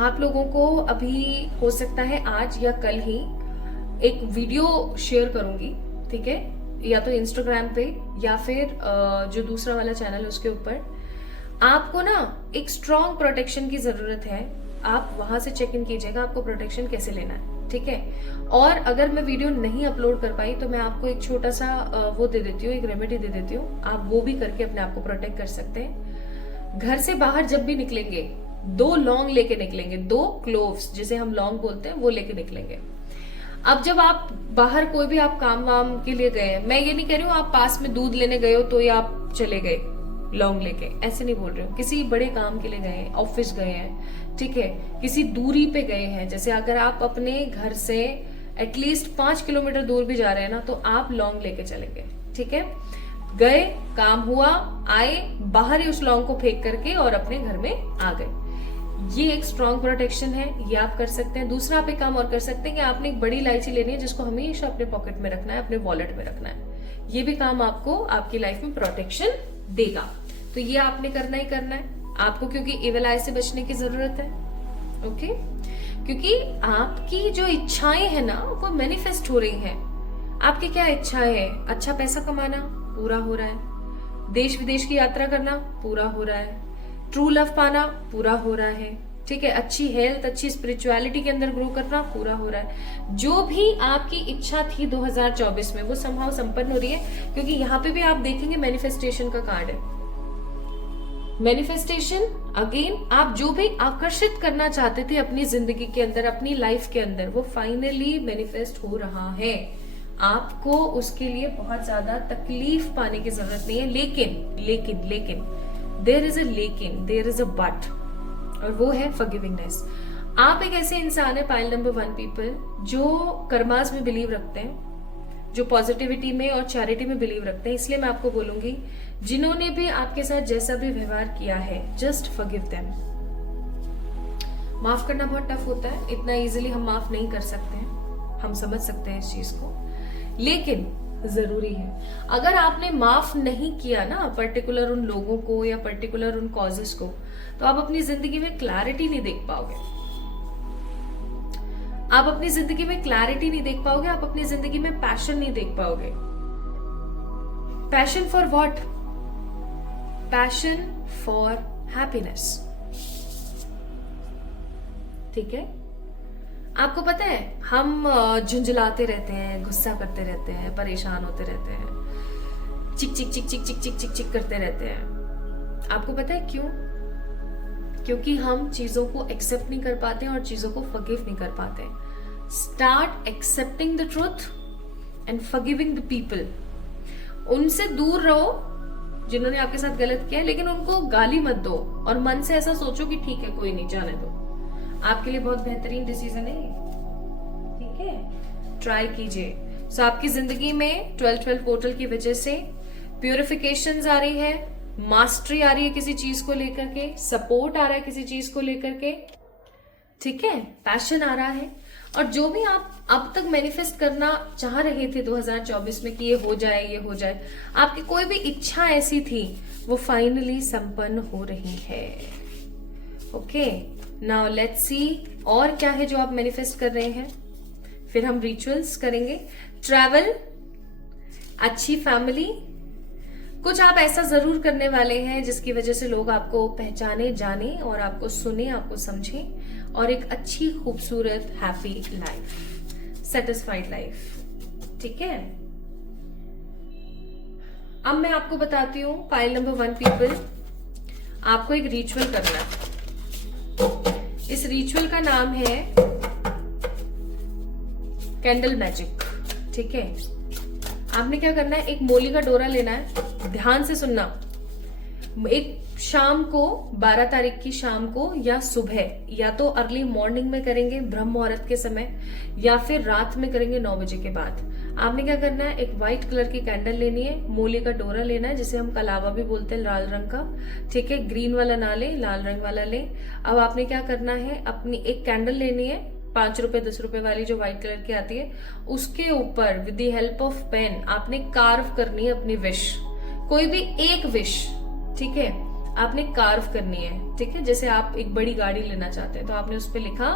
आप लोगों को अभी हो सकता है आज या कल ही एक वीडियो शेयर करूंगी, ठीक है, या तो इंस्टाग्राम पे या फिर जो दूसरा वाला चैनल है उसके ऊपर। आपको ना एक स्ट्रॉन्ग प्रोटेक्शन की जरूरत है, आप वहां से चेक इन कीजिएगा आपको प्रोटेक्शन कैसे लेना है, ठीक है। और अगर मैं वीडियो नहीं अपलोड कर पाई तो मैं आपको एक छोटा सा वो दे देती हूँ, एक रेमेडी दे देती हूँ, आप वो भी करके अपने आप को प्रोटेक्ट कर सकते हैं। घर से बाहर जब भी निकलेंगे 2 लौंग लेके निकलेंगे, 2 क्लोव्स जिसे हम लौंग बोलते हैं वो लेके निकलेंगे। अब जब आप बाहर कोई भी आप काम वाम के लिए गए हैं, मैं ये नहीं कह रही हूँ आप पास में दूध लेने गए हो तो ये आप चले गए लौंग लेके, ऐसे नहीं बोल रही हूँ, किसी बड़े काम के लिए गए हैं, ऑफिस गए हैं, ठीक है, किसी दूरी पे गए हैं, जैसे अगर आप अपने घर से एटलीस्ट 5 किलोमीटर दूर भी जा रहे हैं ना, तो आप लौंग लेके चलेंगे, ठीक है। गए, काम हुआ, आए, बाहर ही उस लौंग को फेंक करके और अपने घर में आ गए, ये एक स्ट्रॉन्ग प्रोटेक्शन है, ये आप कर सकते हैं। दूसरा आप एक काम और कर सकते हैं कि आपने एक बड़ी इलायची लेनी है जिसको हमेशा अपने पॉकेट में रखना है, अपने वॉलेट में रखना है, ये भी काम आपको आपकी लाइफ में प्रोटेक्शन देगा। तो ये आपने करना ही करना है आपको, क्योंकि इविल आई से बचने की जरूरत है, ओके, क्योंकि आपकी जो इच्छाएं है ना वो मैनिफेस्ट हो रही हैं। आपकी क्या इच्छाएं है? अच्छा पैसा कमाना, पूरा हो रहा है। देश विदेश की यात्रा करना, पूरा हो रहा है। ट्रू लव पाना, पूरा हो रहा है, ठीक है। अच्छी हेल्थ, अच्छी स्पिरिचुअलिटी के अंदर ग्रो करना, पूरा हो रहा है। जो भी आपकी इच्छा थी 2024 में वो संभव संपन्न हो रही है, क्योंकि यहाँ पे भी आप देखेंगे मैनिफेस्टेशन का कार्ड है। मैनिफेस्टेशन अगेन, आप जो भी आकर्षित करना चाहते थे अपनी जिंदगी के अंदर, अपनी लाइफ के अंदर, वो फाइनली मैनिफेस्ट हो रहा है। आपको उसके लिए बहुत ज्यादा तकलीफ पाने की जरूरत नहीं है, लेकिन देयर इज अ बट, और वो है फॉरगिविंगनेस। आप एक ऐसे इंसान है, पाइल नंबर 1 पीपल, जो कर्मास में बिलीव रखते हैं, जो पॉजिटिविटी में और चैरिटी में बिलीव रखते हैं। इसलिए मैं आपको बोलूंगी, जिन्होंने भी आपके साथ जैसा भी व्यवहार किया है, जस्ट फॉरगिव देम। माफ करना बहुत टफ होता है, इतना इजीली हम माफ नहीं कर सकते हैं, हम समझ सकते हैं इस चीज को, लेकिन जरूरी है। अगर आपने माफ नहीं किया ना पर्टिकुलर उन लोगों को या पर्टिकुलर उन कॉजेस को, तो आप अपनी जिंदगी में क्लैरिटी नहीं देख पाओगे। आप अपनी जिंदगी में क्लैरिटी नहीं देख पाओगे, आप अपनी जिंदगी में पैशन नहीं देख पाओगे। Passion for what? Passion for happiness. ठीक है, आपको पता है हम झुंझलाते रहते हैं, गुस्सा करते रहते हैं, परेशान होते रहते हैं, चिक चिक चिक चिक चिक चिक चिक चिक करते रहते हैं। आपको पता है क्यों? क्योंकि हम चीजों को एक्सेप्ट नहीं कर पाते और चीजों को फॉरगिव नहीं कर पाते। Start accepting the truth and forgiving the people. उनसे दूर रहो जिन्होंने आपके साथ गलत किया, लेकिन उनको गाली मत दो और मन से ऐसा सोचो कि ठीक है कोई नहीं, जाने दो। आपके लिए बहुत बेहतरीन डिसीजन है ये। ठीक है, ट्राई कीजिए। सो आपकी जिंदगी में 12-12 पोर्टल की वजह से प्यूरिफिकेशंस आ रही है, मास्टरी आ रही है किसी चीज को लेकर के, सपोर्ट आ रहा है किसी चीज को लेकर के। ठीक है, पैशन आ रहा है। और जो भी आप अब तक मैनिफेस्ट करना चाह रहे थे 2024 में कि ये हो जाए, ये हो जाए, आपकी कोई भी इच्छा ऐसी थी, वो फाइनली संपन्न हो रही है। ओके, नाउ लेट्स सी और क्या है जो आप मैनिफेस्ट कर रहे हैं। फिर हम रिचुअल्स करेंगे। ट्रैवल, अच्छी फैमिली, कुछ आप ऐसा जरूर करने वाले हैं जिसकी वजह से लोग आपको पहचाने, जाने और आपको सुने, आपको समझे, और एक अच्छी खूबसूरत हैप्पी लाइफ, सेटिस्फाइड लाइफ। ठीक है, अब मैं आपको बताती हूं पाइल नंबर 1 पीपल, आपको एक रिचुअल करना है। इस रिचुअल का नाम है कैंडल मैजिक। ठीक है, आपने क्या करना है, एक मोली का डोरा लेना है, ध्यान से सुनना। एक शाम को 12 तारीख की शाम को या सुबह, या तो अर्ली मॉर्निंग में करेंगे ब्रह्म मुहूर्त के समय, या फिर रात में करेंगे 9 बजे के बाद। आपने क्या करना है, एक व्हाइट कलर की कैंडल लेनी है, मोली का डोरा लेना है जिसे हम कलावा भी बोलते हैं, लाल रंग का। ठीक है, ग्रीन वाला ना ले, लाल रंग वाला ले। अब आपने क्या करना है, अपनी एक कैंडल लेनी है 5 रुपए 10 रुपए वाली जो व्हाइट कलर की आती है, उसके ऊपर with the help of pen आपने कार्व करनी है अपनी विश, कोई भी एक विश। ठीक है, आपने कार्व करनी है। ठीक है, जैसे आप एक बड़ी गाड़ी लेना चाहते हैं तो आपने उस पर लिखा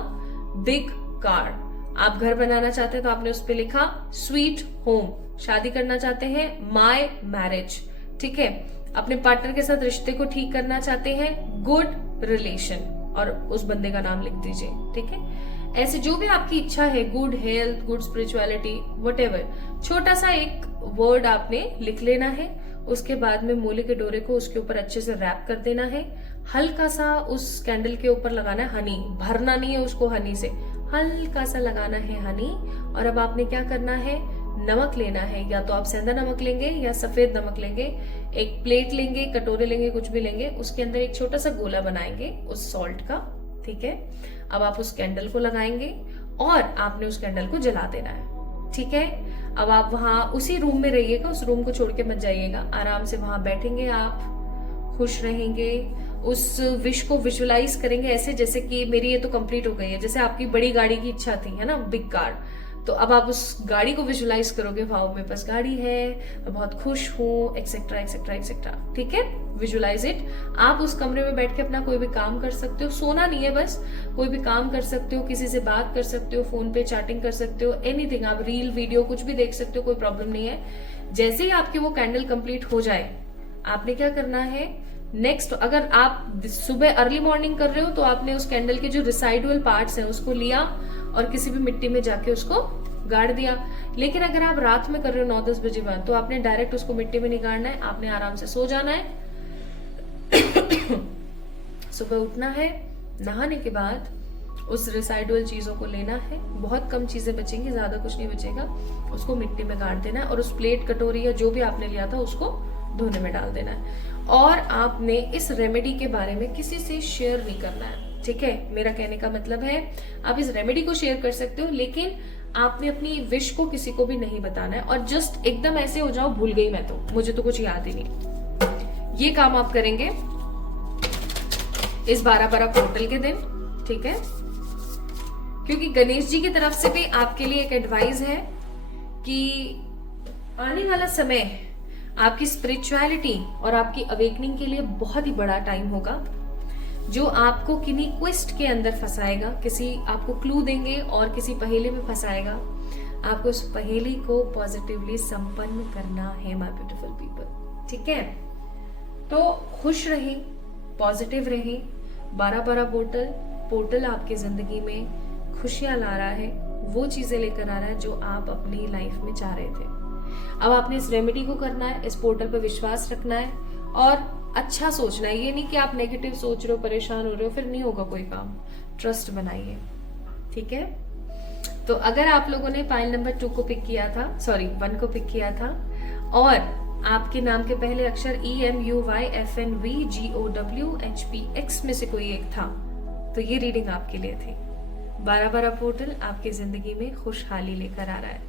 बिग कार, आप घर बनाना चाहते हैं तो आपने उस पर लिखा स्वीट होम, शादी करना चाहते हैं माय मैरिज। ठीक है, अपने पार्टनर के साथ रिश्ते को ठीक करना चाहते हैं गुड रिलेशन, और उस बंदे का नाम लिख दीजिए। ठीक है, ऐसे जो भी आपकी इच्छा है, good health, good spirituality, whatever, छोटा सा एक वर्ड आपने लिख लेना है। उसके बाद में मोली के डोरे को उसके ऊपर अच्छे से रैप कर देना है। हल्का सा उस कैंडल के ऊपर लगाना है हनी, भरना नहीं है उसको, हनी से हल्का सा लगाना है हनी। और अब आपने क्या करना है, नमक लेना है, या तो आप सेंधा नमक लेंगे या सफेद नमक लेंगे। एक प्लेट लेंगे, कटोरे लेंगे, कुछ भी लेंगे, उसके अंदर एक छोटा सा गोला बनाएंगे उस सॉल्ट का। ठीक है, अब आप उस कैंडल को लगाएंगे और आपने उस कैंडल को जला देना है। ठीक है, अब आप वहां उसी रूम में रहिएगा, उस रूम को छोड़ के मत जाइएगा, आराम से वहां बैठेंगे, आप खुश रहेंगे, उस विश को विजुअलाइज करेंगे ऐसे जैसे कि मेरी ये तो कंप्लीट हो गई है। जैसे आपकी बड़ी गाड़ी की इच्छा थी, है ना, बिग कार, तो अब आप उस गाड़ी को विजुअलाइज करोगे, वाओ मेरे पास गाड़ी है, मैं बहुत खुश हूँ, एक्सेट्रा एक्सेट्रा एक्सेट्रा। ठीक है, विजुअलाइज इट। आप उस कमरे में बैठ के अपना कोई भी काम कर सकते हो, सोना नहीं है, बस कोई भी काम कर सकते हो, किसी से बात कर सकते हो, फोन पे चैटिंग कर सकते हो, एनीथिंग, आप रील वीडियो कुछ भी देख सकते हो, कोई प्रॉब्लम नहीं है। जैसे ही आपकी वो कैंडल कंप्लीट हो जाए, आपने क्या करना है नेक्स्ट, अगर आप सुबह अर्ली मॉर्निंग कर रहे हो तो आपने उस कैंडल के जो रिसाइडुअल पार्ट्स हैं उसको लिया और किसी भी मिट्टी में जाके उसको गाड़ दिया। लेकिन अगर आप रात में कर रहे हो 9-10 बजे बाद, तो आपने डायरेक्ट उसको मिट्टी में नहीं गाड़ना है, आपने आराम से सो जाना है। सुबह उठना है, नहाने के बाद उस रिसाइडुअल चीजों को लेना है, बहुत कम चीजें बचेंगी, ज्यादा कुछ नहीं बचेगा, उसको मिट्टी में गाड़ देना है और उस प्लेट कटोरी या जो भी आपने लिया था उसको धोने में डाल देना है। और आपने इस रेमेडी के बारे में किसी से शेयर नहीं करना है। ठीक है, मेरा कहने का मतलब है आप इस रेमेडी को शेयर कर सकते हो, लेकिन आपने अपनी विश को किसी को भी नहीं बताना है। और जस्ट एकदम ऐसे हो जाओ, भूल गई मैं तो, मुझे तो कुछ याद ही नहीं। ये काम आप करेंगे इस 12-12 पोर्टल के दिन। ठीक है, क्योंकि गणेश जी की तरफ से भी आपके लिए एक एडवाइस है कि आने वाला समय आपकी स्पिरिचुअलिटी और आपकी अवेकनिंग के लिए बहुत ही बड़ा टाइम होगा। जो आपको किन्हीं क्विस्ट के अंदर फंसाएगा, किसी आपको क्लू देंगे और किसी पहेली में फंसाएगा। आपको उस पहेली को पॉजिटिवली संपन्न करना है माय ब्यूटीफुल पीपल, ठीक है। तो खुश रहें, पॉजिटिव रहें। 12-12 पोर्टल आपकी जिंदगी में खुशियां ला रहा है, वो चीजें लेकर आ रहा है जो आप अपनी लाइफ में चाह रहे थे। अब आपने इस रेमेडी को करना है, इस पोर्टल पर विश्वास रखना है और अच्छा सोचना है। ये नहीं कि आप नेगेटिव सोच रहे हो, परेशान हो रहे हो, फिर नहीं होगा कोई काम। ट्रस्ट बनाइए, ठीक है। तो अगर आप लोगों ने पाइल नंबर 1 को पिक किया था और आपके नाम के पहले अक्षर EMUYFNVGOWHPX में से कोई एक था, तो ये रीडिंग आपके लिए थी। 12-12 पोर्टल आपकी जिंदगी में खुशहाली लेकर आ रहा है।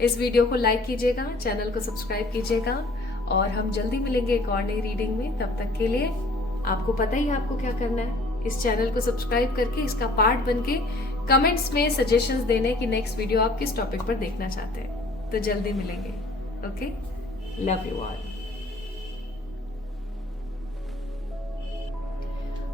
इस वीडियो को लाइक कीजिएगा, चैनल को सब्सक्राइब कीजिएगा और हम जल्दी मिलेंगे एक और नई रीडिंग में। तब तक के लिए आपको पता ही आपको क्या करना है। इस चैनल को सब्सक्राइब करके इसका पार्ट बनके कमेंट्स में सजेशंस देने कि नेक्स्ट वीडियो आप किस टॉपिक पर देखना चाहते हैं। तो जल्दी मिलेंगे, okay. Love you all.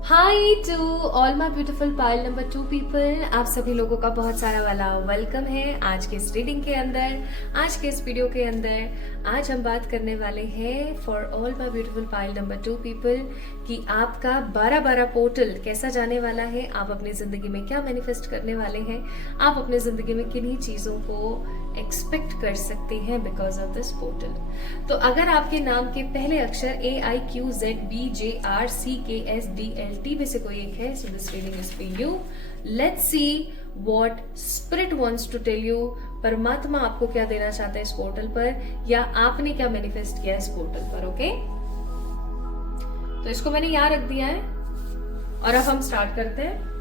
Hi to all my beautiful pile number 2 people. आप सभी लोगों का बहुत सारा वाला वेलकम है आज के इस रीडिंग के अंदर, आज के इस वीडियो के अंदर। आज हम बात करने वाले हैं for all my beautiful pile number 2 people कि आपका 12-12 पोर्टल कैसा जाने वाला है, आप अपनी जिंदगी में क्या मैनिफेस्ट करने वाले हैं, आप अपनी जिंदगी में किन्हीं चीजों को एक्सपेक्ट कर सकते हैं बिकॉज ऑफ दिस पोर्टल। तो अगर आपके नाम के पहले अक्षर AIQZBJRCKSDLT में से कोई एक है, so this reading is for you. Let's see what spirit wants to tell you. परमात्मा आपको क्या देना चाहता है इस पोर्टल पर, या आपने क्या मैनिफेस्ट किया इस पोर्टल पर, ओके। तो इसको मैंने यहाँ रख दिया है और अब हम स्टार्ट करते हैं।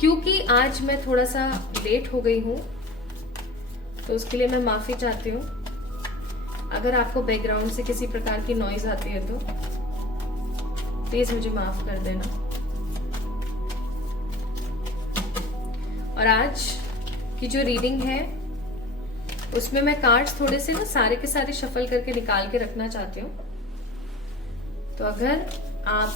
क्योंकि आज मैं थोड़ा सा लेट हो गई हूँ तो उसके लिए मैं माफी चाहती हूँ। अगर आपको बैकग्राउंड से किसी प्रकार की नॉइज आती है तो प्लीज मुझे माफ कर देना। और आज की जो रीडिंग है उसमें मैं कार्ड्स थोड़े से ना सारे के सारे शफल करके निकाल के रखना चाहती हूँ। तो अगर आप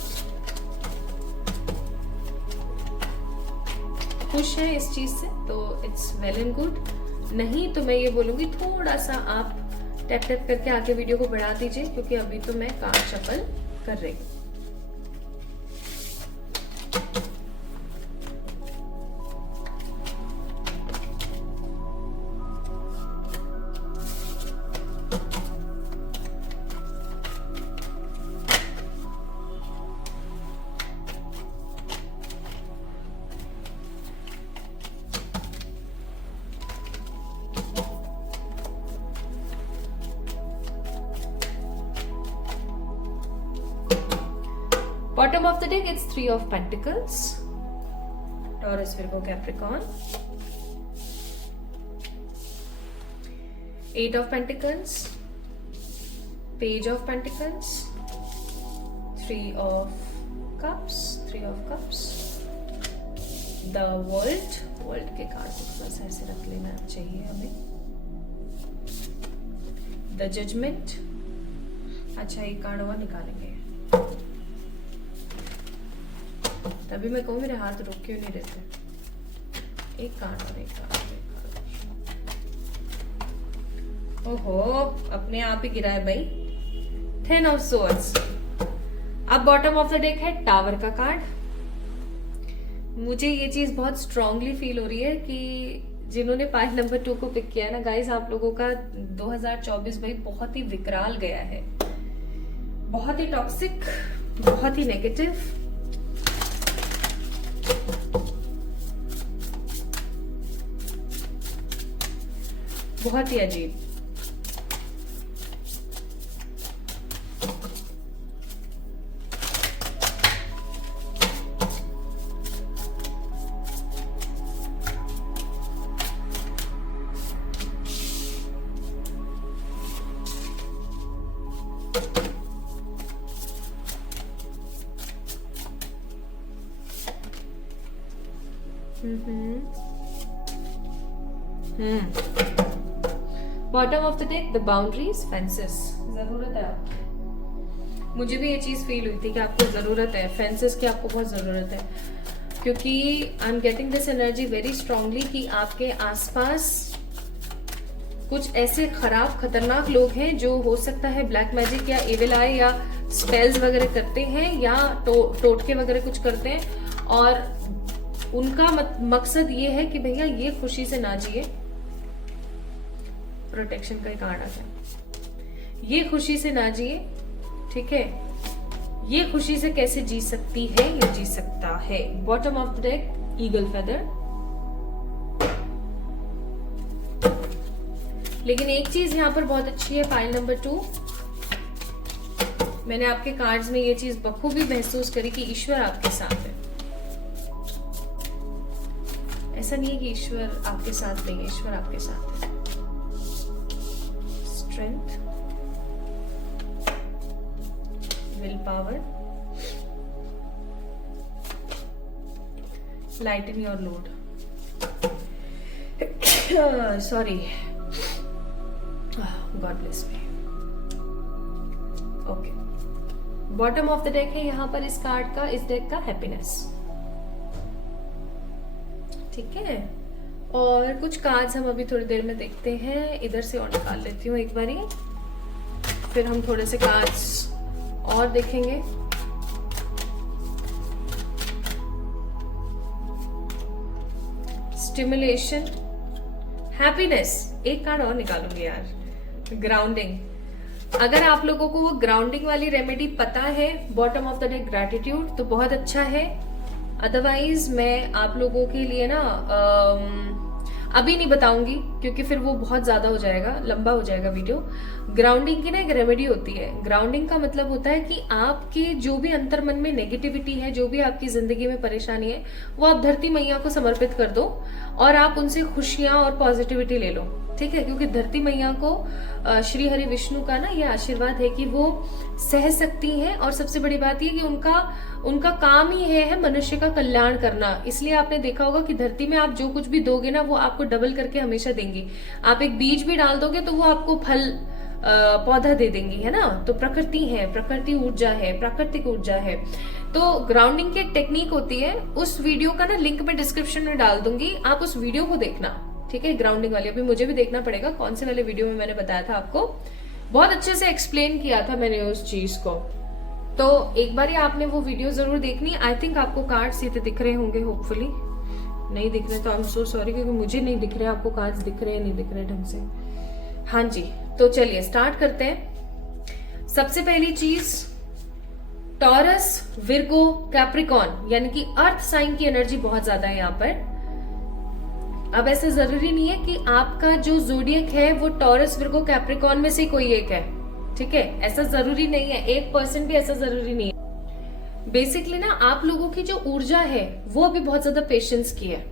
खुश हैं इस चीज से तो इट्स वेल एंड गुड, नहीं तो मैं ये बोलूंगी थोड़ा सा आप टैप टैप करके आगे वीडियो को बढ़ा दीजिए, क्योंकि अभी तो मैं कार्ड शफल कर रही हूँ। Bottom of the deck, it's 3 of Pentacles. Taurus, Virgo, Capricorn. 8 of Pentacles. Page of Pentacles. 3 of Cups. 3 of Cups. The World. World के कार्ड को थोड़ा सा ऐसे रख लेना चाहिए हमें. The Judgment. अच्छा, एक कार्ड और निकालेंगे। तभी मैं कहूँ मेरे हाथ रुक क्यों नहीं रहते। एक कार्ड और एक कार्ड। ओहो, अपने आप ही गिरा है भाई। 10 of Swords। अब बॉटम ऑफ द डेक है टावर का कार्ड। मुझे ये चीज बहुत स्ट्रांगली फील हो रही है कि जिन्होंने पाइल नंबर 2 को पिक किया है ना गाइस, आप लोगों का 2024 भाई बहुत ही विकराल गया है, बहुत ही टॉक्सिक, बहुत ही नेगेटिव। बहुत ही अजीब। Bottom of the deck the boundaries, fences. जरूरत है आपको मुझे भी ये चीज फील हुई थी कि आपको जरूरत है फेंसेस की, आपको बहुत जरूरत है, क्योंकि I am getting this energy very strongly कि आपके आसपास कुछ ऐसे खराब खतरनाक लोग हैं जो हो सकता है ब्लैक मैजिक या एविल आई या स्पेल्स वगैरह करते हैं या टोटके वगैरह कुछ करते हैं, और उनका मकसद ये है कि भैया ये खुशी से ना जिए। प्रोटेक्शन का एक कार्ड आ गया, ये खुशी से ना जिए, ठीक है, ये खुशी से कैसे जी सकती है या जी सकता है। Bottom of the deck eagle feather. लेकिन एक चीज यहां पर बहुत अच्छी है, पाइल नंबर 2, मैंने आपके कार्ड्स में ये चीज बखूबी महसूस करी कि ईश्वर आपके साथ है। ऐसा नहीं है कि ईश्वर आपके साथ नहीं है, ईश्वर आपके साथ है। Strength, will power, lighten your load. Sorry, God bless me. Okay, bottom of the deck है यहां पर इस कार्ड का, इस डेक का हैप्पीनेस, ठीक है। और कुछ कार्ड्स हम अभी थोड़ी देर में देखते हैं, इधर से और निकाल लेती हूँ एक बारी, फिर हम थोड़े से कार्ड्स और देखेंगे। स्टिमुलेशन, हैप्पीनेस, एक कार्ड और निकालूंगी यार, ग्राउंडिंग। अगर आप लोगों को वो ग्राउंडिंग वाली रेमेडी पता है, bottom of the deck gratitude, तो बहुत अच्छा है। अदरवाइज मैं आप लोगों के लिए ना अभी नहीं बताऊंगी, क्योंकि फिर वो बहुत ज्यादा हो जाएगा, लंबा हो जाएगा वीडियो। ग्राउंडिंग की ना एक रेमेडी होती है। ग्राउंडिंग का मतलब होता है कि आपके जो भी अंतर मन में नेगेटिविटी है, जो भी आपकी जिंदगी में परेशानी है, वो आप धरती मैया को समर्पित कर दो और आप उनसे खुशियां और पॉजिटिविटी ले लो, ठीक है। क्योंकि धरती मैया को श्री हरि विष्णु का ना ये आशीर्वाद है कि वो सह सकती हैं, और सबसे बड़ी बात ये कि उनका काम ही है मनुष्य का कल्याण करना। इसलिए आपने देखा होगा कि धरती में आप जो कुछ भी दोगे ना, वो आपको डबल करके हमेशा देंगी। आप एक बीज भी डाल दोगे तो वो आपको फल पौधा दे देंगी, है ना। तो प्रकृति है, प्रकृति ऊर्जा है, प्राकृतिक ऊर्जा है। तो ग्राउंडिंग की एक टेक्निक होती है, उस वीडियो का ना लिंक मैं डिस्क्रिप्शन में डाल दूंगी, आप उस वीडियो को देखना, ठीक है। ग्राउंडिंग वाली अभी मुझे भी देखना पड़ेगा कौन से वाले वीडियो में मैंने बताया था आपको, बहुत अच्छे से एक्सप्लेन किया था मैंने उस चीज को। तो एक बार आपने वो वीडियो जरूर देखनी। आई थिंक आपको कार्ड सीधे दिख रहे होंगे, होपफुली। नहीं दिख रहे तो आई एम सो सॉरी, क्योंकि मुझे नहीं दिख रहे, आपको कार्ड्स दिख रहे हैं नहीं दिख रहे ढंग से। हाँ जी, तो चलिए स्टार्ट करते हैं। सबसे पहली चीज, टॉरस, विर्गो, कैप्रिकॉन, यानी कि अर्थ साइन की एनर्जी बहुत ज्यादा है यहाँ पर। अब ऐसा जरूरी नहीं है कि आपका जो जोडियक है वो टॉरस, विर्गो, कैप्रिकॉन में से कोई एक है, ठीक है। ऐसा जरूरी नहीं है, 1% भी ऐसा जरूरी नहीं है। बेसिकली ना आप लोगों की जो ऊर्जा है वो अभी बहुत ज्यादा पेशेंस की है।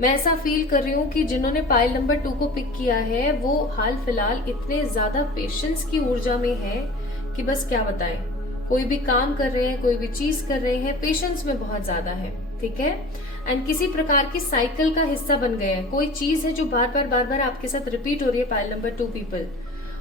मैं ऐसा फील कर रही हूँ कि जिन्होंने पाइल नंबर 2 को पिक किया है वो हाल फिलहाल इतने ज्यादा पेशेंस की ऊर्जा में है कि बस क्या बताएं। कोई भी काम कर रहे हैं, कोई भी चीज कर रहे हैं, पेशेंस में बहुत ज्यादा है, ठीक है। एंड किसी प्रकार की साइकिल का हिस्सा बन गए हैं। कोई चीज है जो बार बार आपके साथ रिपीट हो रही है, पाइल नंबर 2 पीपल।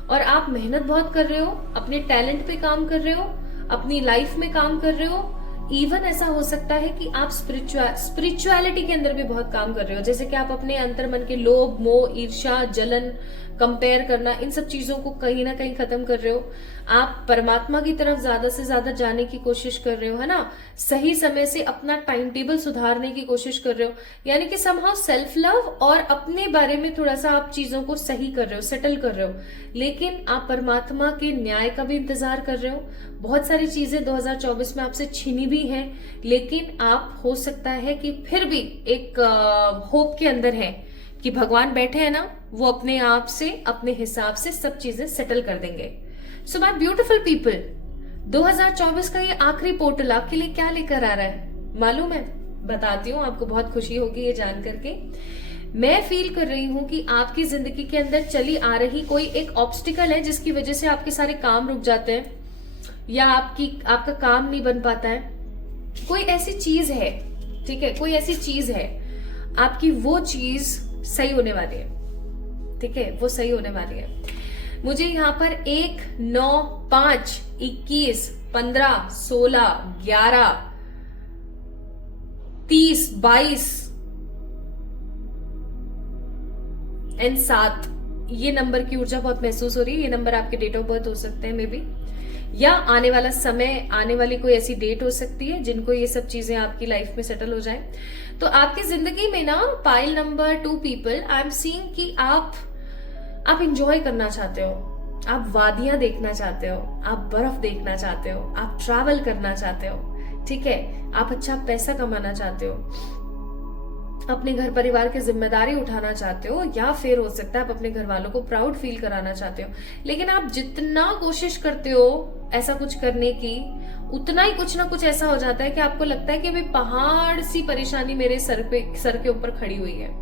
और आप मेहनत बहुत कर रहे हो, अपने टैलेंट पे काम कर रहे हो, अपनी लाइफ में काम कर रहे हो। इवन ऐसा हो सकता है कि आप स्पिरिचुअलिटी के अंदर भी बहुत काम कर रहे हो, जैसे कि आप अपने अंतर्मन के लोभ, मोह, ईर्ष्या, जलन, कंपेयर करना, इन सब चीजों को कहीं ना कहीं खत्म कर रहे हो। आप परमात्मा की तरफ ज्यादा से ज्यादा जाने की कोशिश कर रहे हो, है ना। सही समय से अपना टाइम टेबल सुधारने की कोशिश कर रहे हो, यानी कि समहाउ सेल्फ लव और अपने बारे में थोड़ा सा आप चीजों को सही कर रहे हो, सेटल कर रहे हो। लेकिन आप परमात्मा के न्याय का भी इंतजार कर रहे हो। बहुत सारी चीजें 2024 में आपसे छीनी भी हैं, लेकिन आप हो सकता है कि फिर भी एक होप के अंदर है कि भगवान बैठे हैं ना, वो अपने आप से, अपने हिसाब से सब चीजें सेटल कर देंगे। सो माय ब्यूटीफुल पीपल, 2024 का ये आखिरी पोर्टल आपके लिए क्या लेकर आ रहा है मालूम है? बताती हूँ, आपको बहुत खुशी होगी ये जान करके। मैं फील कर रही हूँ कि आपकी जिंदगी के अंदर चली आ रही कोई एक ऑब्स्टिकल है जिसकी वजह से आपके सारे काम रुक जाते हैं या आपका काम नहीं बन पाता है। कोई ऐसी चीज है, ठीक है, कोई ऐसी चीज है, आपकी वो चीज सही होने वाली है, ठीक है, वो सही होने वाली है। मुझे यहाँ पर 1, 9, 5, 21, 15, 16, 11, 30, 22 एंड 7, ये नंबर की ऊर्जा बहुत महसूस हो रही है। ये नंबर आपके डेट ऑफ बर्थ हो सकते हैं मे बी, या आने वाला समय, आने वाली कोई ऐसी डेट हो सकती है जिनको ये सब चीजें आपकी लाइफ में सेटल हो जाए। तो आपकी जिंदगी में ना pile number 2 people, I am seeing कि आप इंजॉय करना चाहते हो, आप वादियां देखना चाहते हो, आप बर्फ देखना चाहते हो, आप ट्रैवल करना चाहते हो, ठीक है, आप अच्छा पैसा कमाना चाहते हो, अपने घर परिवार की जिम्मेदारी उठाना चाहते हो, या फिर हो सकता है आप अपने घर वालों को प्राउड फील कराना चाहते हो। लेकिन आप जितना कोशिश करते हो ऐसा कुछ करने की, उतना ही कुछ ना कुछ ऐसा हो जाता है कि आपको लगता है कि अभी पहाड़ सी परेशानी मेरे सर के ऊपर खड़ी हुई है।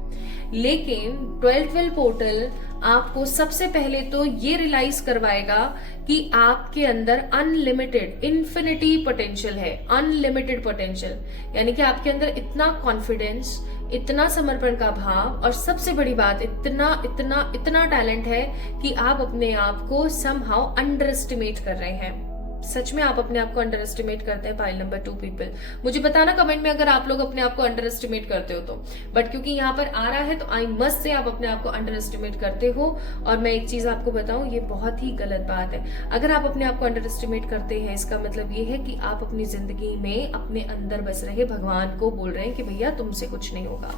लेकिन 12 पोर्टल आपको सबसे पहले तो ये रियलाइज करवाएगा कि आपके अंदर अनलिमिटेड इन्फिनिटी पोटेंशियल है, अनलिमिटेड पोटेंशियल, यानी कि आपके अंदर इतना कॉन्फिडेंस, इतना समर्पण का भाव, और सबसे बड़ी बात इतना इतना इतना टैलेंट है कि आप अपने आप को समहाउ अंडर एस्टिमेट कर रहे हैं। सच में आप अपने आप को अंडर एस्टिमेट करते हैं पाइल नंबर 2 पीपल। मुझे बताना कमेंट में अगर आप लोग अपने आप को अंडर एस्टिमेट करते हो तो। बट क्योंकि यहाँ पर आ रहा है तो आई मस्ट से आप अपने आप को अंडर एस्टिमेट करते हो। और मैं एक चीज आपको बताऊं, ये बहुत ही गलत बात है। अगर आप अपने आप को अंडर एस्टिमेट करते हैं, इसका मतलब ये है कि आप अपनी जिंदगी में अपने अंदर बस रहे भगवान को बोल रहे हैं कि भैया तुमसे कुछ नहीं होगा,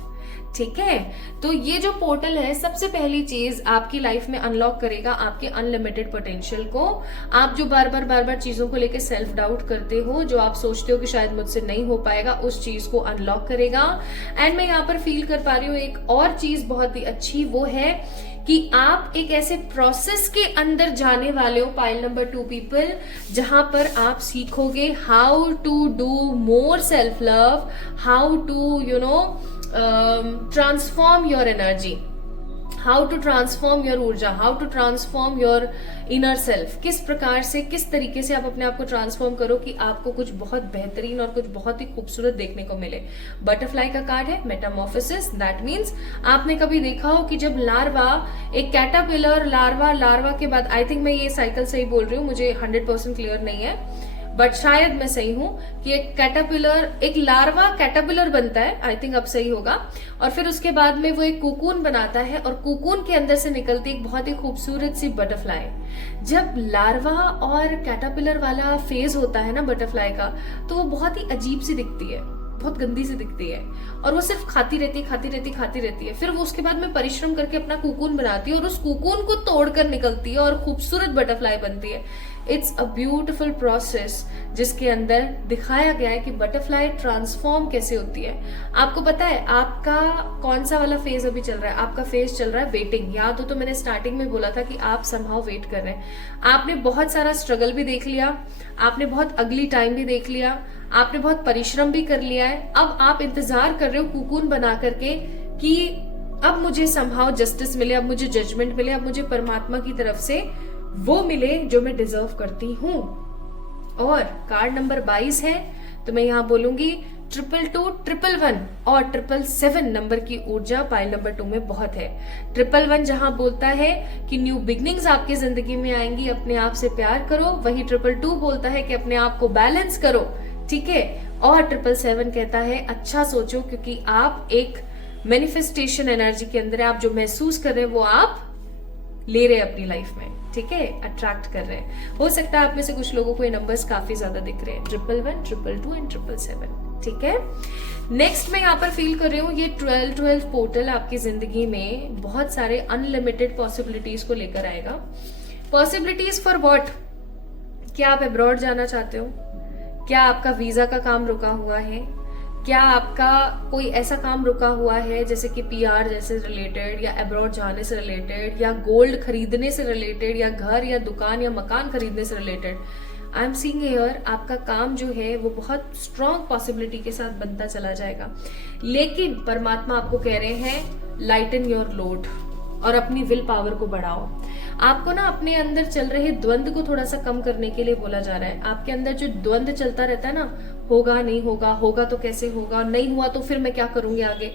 ठीक है। तो ये जो पोर्टल है सबसे पहली चीज आपकी लाइफ में अनलॉक करेगा आपके अनलिमिटेड पोटेंशियल को। आप जो बार बार चीजों को लेकर सेल्फ डाउट करते हो, जो आप सोचते हो कि शायद मुझसे नहीं हो पाएगा, उस चीज को अनलॉक करेगा। एंड मैं यहाँ पर फील कर पा रही हूँ एक और चीज बहुत ही अच्छी, वो है कि आप एक ऐसे प्रोसेस के अंदर जाने वाले हो पाइल नंबर 2 पीपल, जहां पर आप सीखोगे how to do more self love, how to transform your energy, how to transform your ऊर्जा, how to transform your inner self. किस प्रकार से, किस तरीके से आप अपने आप को ट्रांसफॉर्म करो कि आपको कुछ बहुत बेहतरीन और कुछ बहुत ही खूबसूरत देखने को मिले। बटरफ्लाई का कार्ड है मेटामॉर्फोसिस। दैट मीन्स आपने कभी देखा हो कि जब लार्वा, एक कैटरपिलर लार्वा के बाद, आई थिंक मैं ये साइकिल सही बोल रही हूँ, मुझे 100% क्लियर नहीं है बट शायद मैं सही हूं कि एक लार्वा कैटरपिलर बनता है, आई थिंक अब सही होगा, और फिर उसके बाद में वो एक कुकून बनाता है और कुकून के अंदर से निकलती एक बहुत ही खूबसूरत सी बटरफ्लाई। जब लार्वा और कैटरपिलर वाला फेज होता है ना बटरफ्लाई का, तो वो बहुत ही अजीब सी दिखती है, बहुत गंदी सी दिखती है, और वो सिर्फ खाती रहती है। फिर वो उसके बाद में परिश्रम करके अपना कुकून बनाती है और उस कुकून को तोड़कर निकलती है और खूबसूरत बटरफ्लाई बनती है। इट्स अ ब्यूटिफुल प्रोसेस जिसके अंदर दिखाया गया है कि बटरफ्लाई ट्रांसफॉर्म कैसे होती है। आपको पता है आपका कौन सा वाला फेज अभी चल रहा है? आपका फेज चल रहा है वेटिंग। याद हो तो मैंने स्टार्टिंग में बोला था कि आप समहाउ वेट कर रहे हैं। आपने बहुत सारा स्ट्रगल भी देख लिया, आपने बहुत अगली टाइम भी देख लिया, आपने बहुत परिश्रम भी कर लिया है। अब आप इंतजार कर रहे हो कुकून बना करके कि अब मुझे समहाउ जस्टिस मिले, अब मुझे जजमेंट मिले, अब मुझे परमात्मा की तरफ से वो मिले जो मैं डिजर्व करती हूँ। और कार्ड नंबर 22 है तो मैं यहाँ बोलूंगी 222, 111 और 777 नंबर की ऊर्जा पाइल नंबर 2 में बहुत है। 111 जहां बोलता है कि न्यू बिगनिंग्स आपकी जिंदगी में आएंगी, अपने आप से प्यार करो। वही 222 बोलता है कि अपने आप को बैलेंस करो, ठीक है। और 777 कहता है अच्छा सोचो, क्योंकि आप एक मैनिफेस्टेशन एनर्जी के अंदर आप जो महसूस कर रहे हैं वो आप ले रहे हैं अपनी लाइफ में, ठीक है, अट्रैक्ट कर रहे हैं। हो सकता है आप में से कुछ लोगों को ये नंबर्स काफी ज्यादा दिख रहे हैं, 111, 222 एंड 777, ठीक है। नेक्स्ट मैं यहाँ पर फील कर रही हूँ ये 12 पोर्टल आपकी जिंदगी में बहुत सारे अनलिमिटेड पॉसिबिलिटीज को लेकर आएगा। Possibilities for what? क्या आप अब्रॉड जाना चाहते हो? क्या आपका वीजा का काम रुका हुआ है? क्या आपका कोई ऐसा काम रुका हुआ है जैसे कि पीआर जैसे रिलेटेड, या अब्रॉड जाने से रिलेटेड, या गोल्ड खरीदने से रिलेटेड, या घर या दुकान या मकान खरीदने से related? I am seeing here आपका काम जो है वो बहुत स्ट्रॉन्ग पॉसिबिलिटी के साथ बनता चला जाएगा। लेकिन परमात्मा आपको कह रहे हैं लाइटन योर लोड और अपनी विल पावर को बढ़ाओ। आपको ना अपने अंदर चल रहे द्वंद को थोड़ा सा कम करने के लिए बोला जा रहा है। आपके अंदर जो द्वंद चलता रहता है ना, होगा नहीं होगा, होगा तो कैसे होगा, नहीं हुआ तो फिर मैं क्या करूंगी आगे,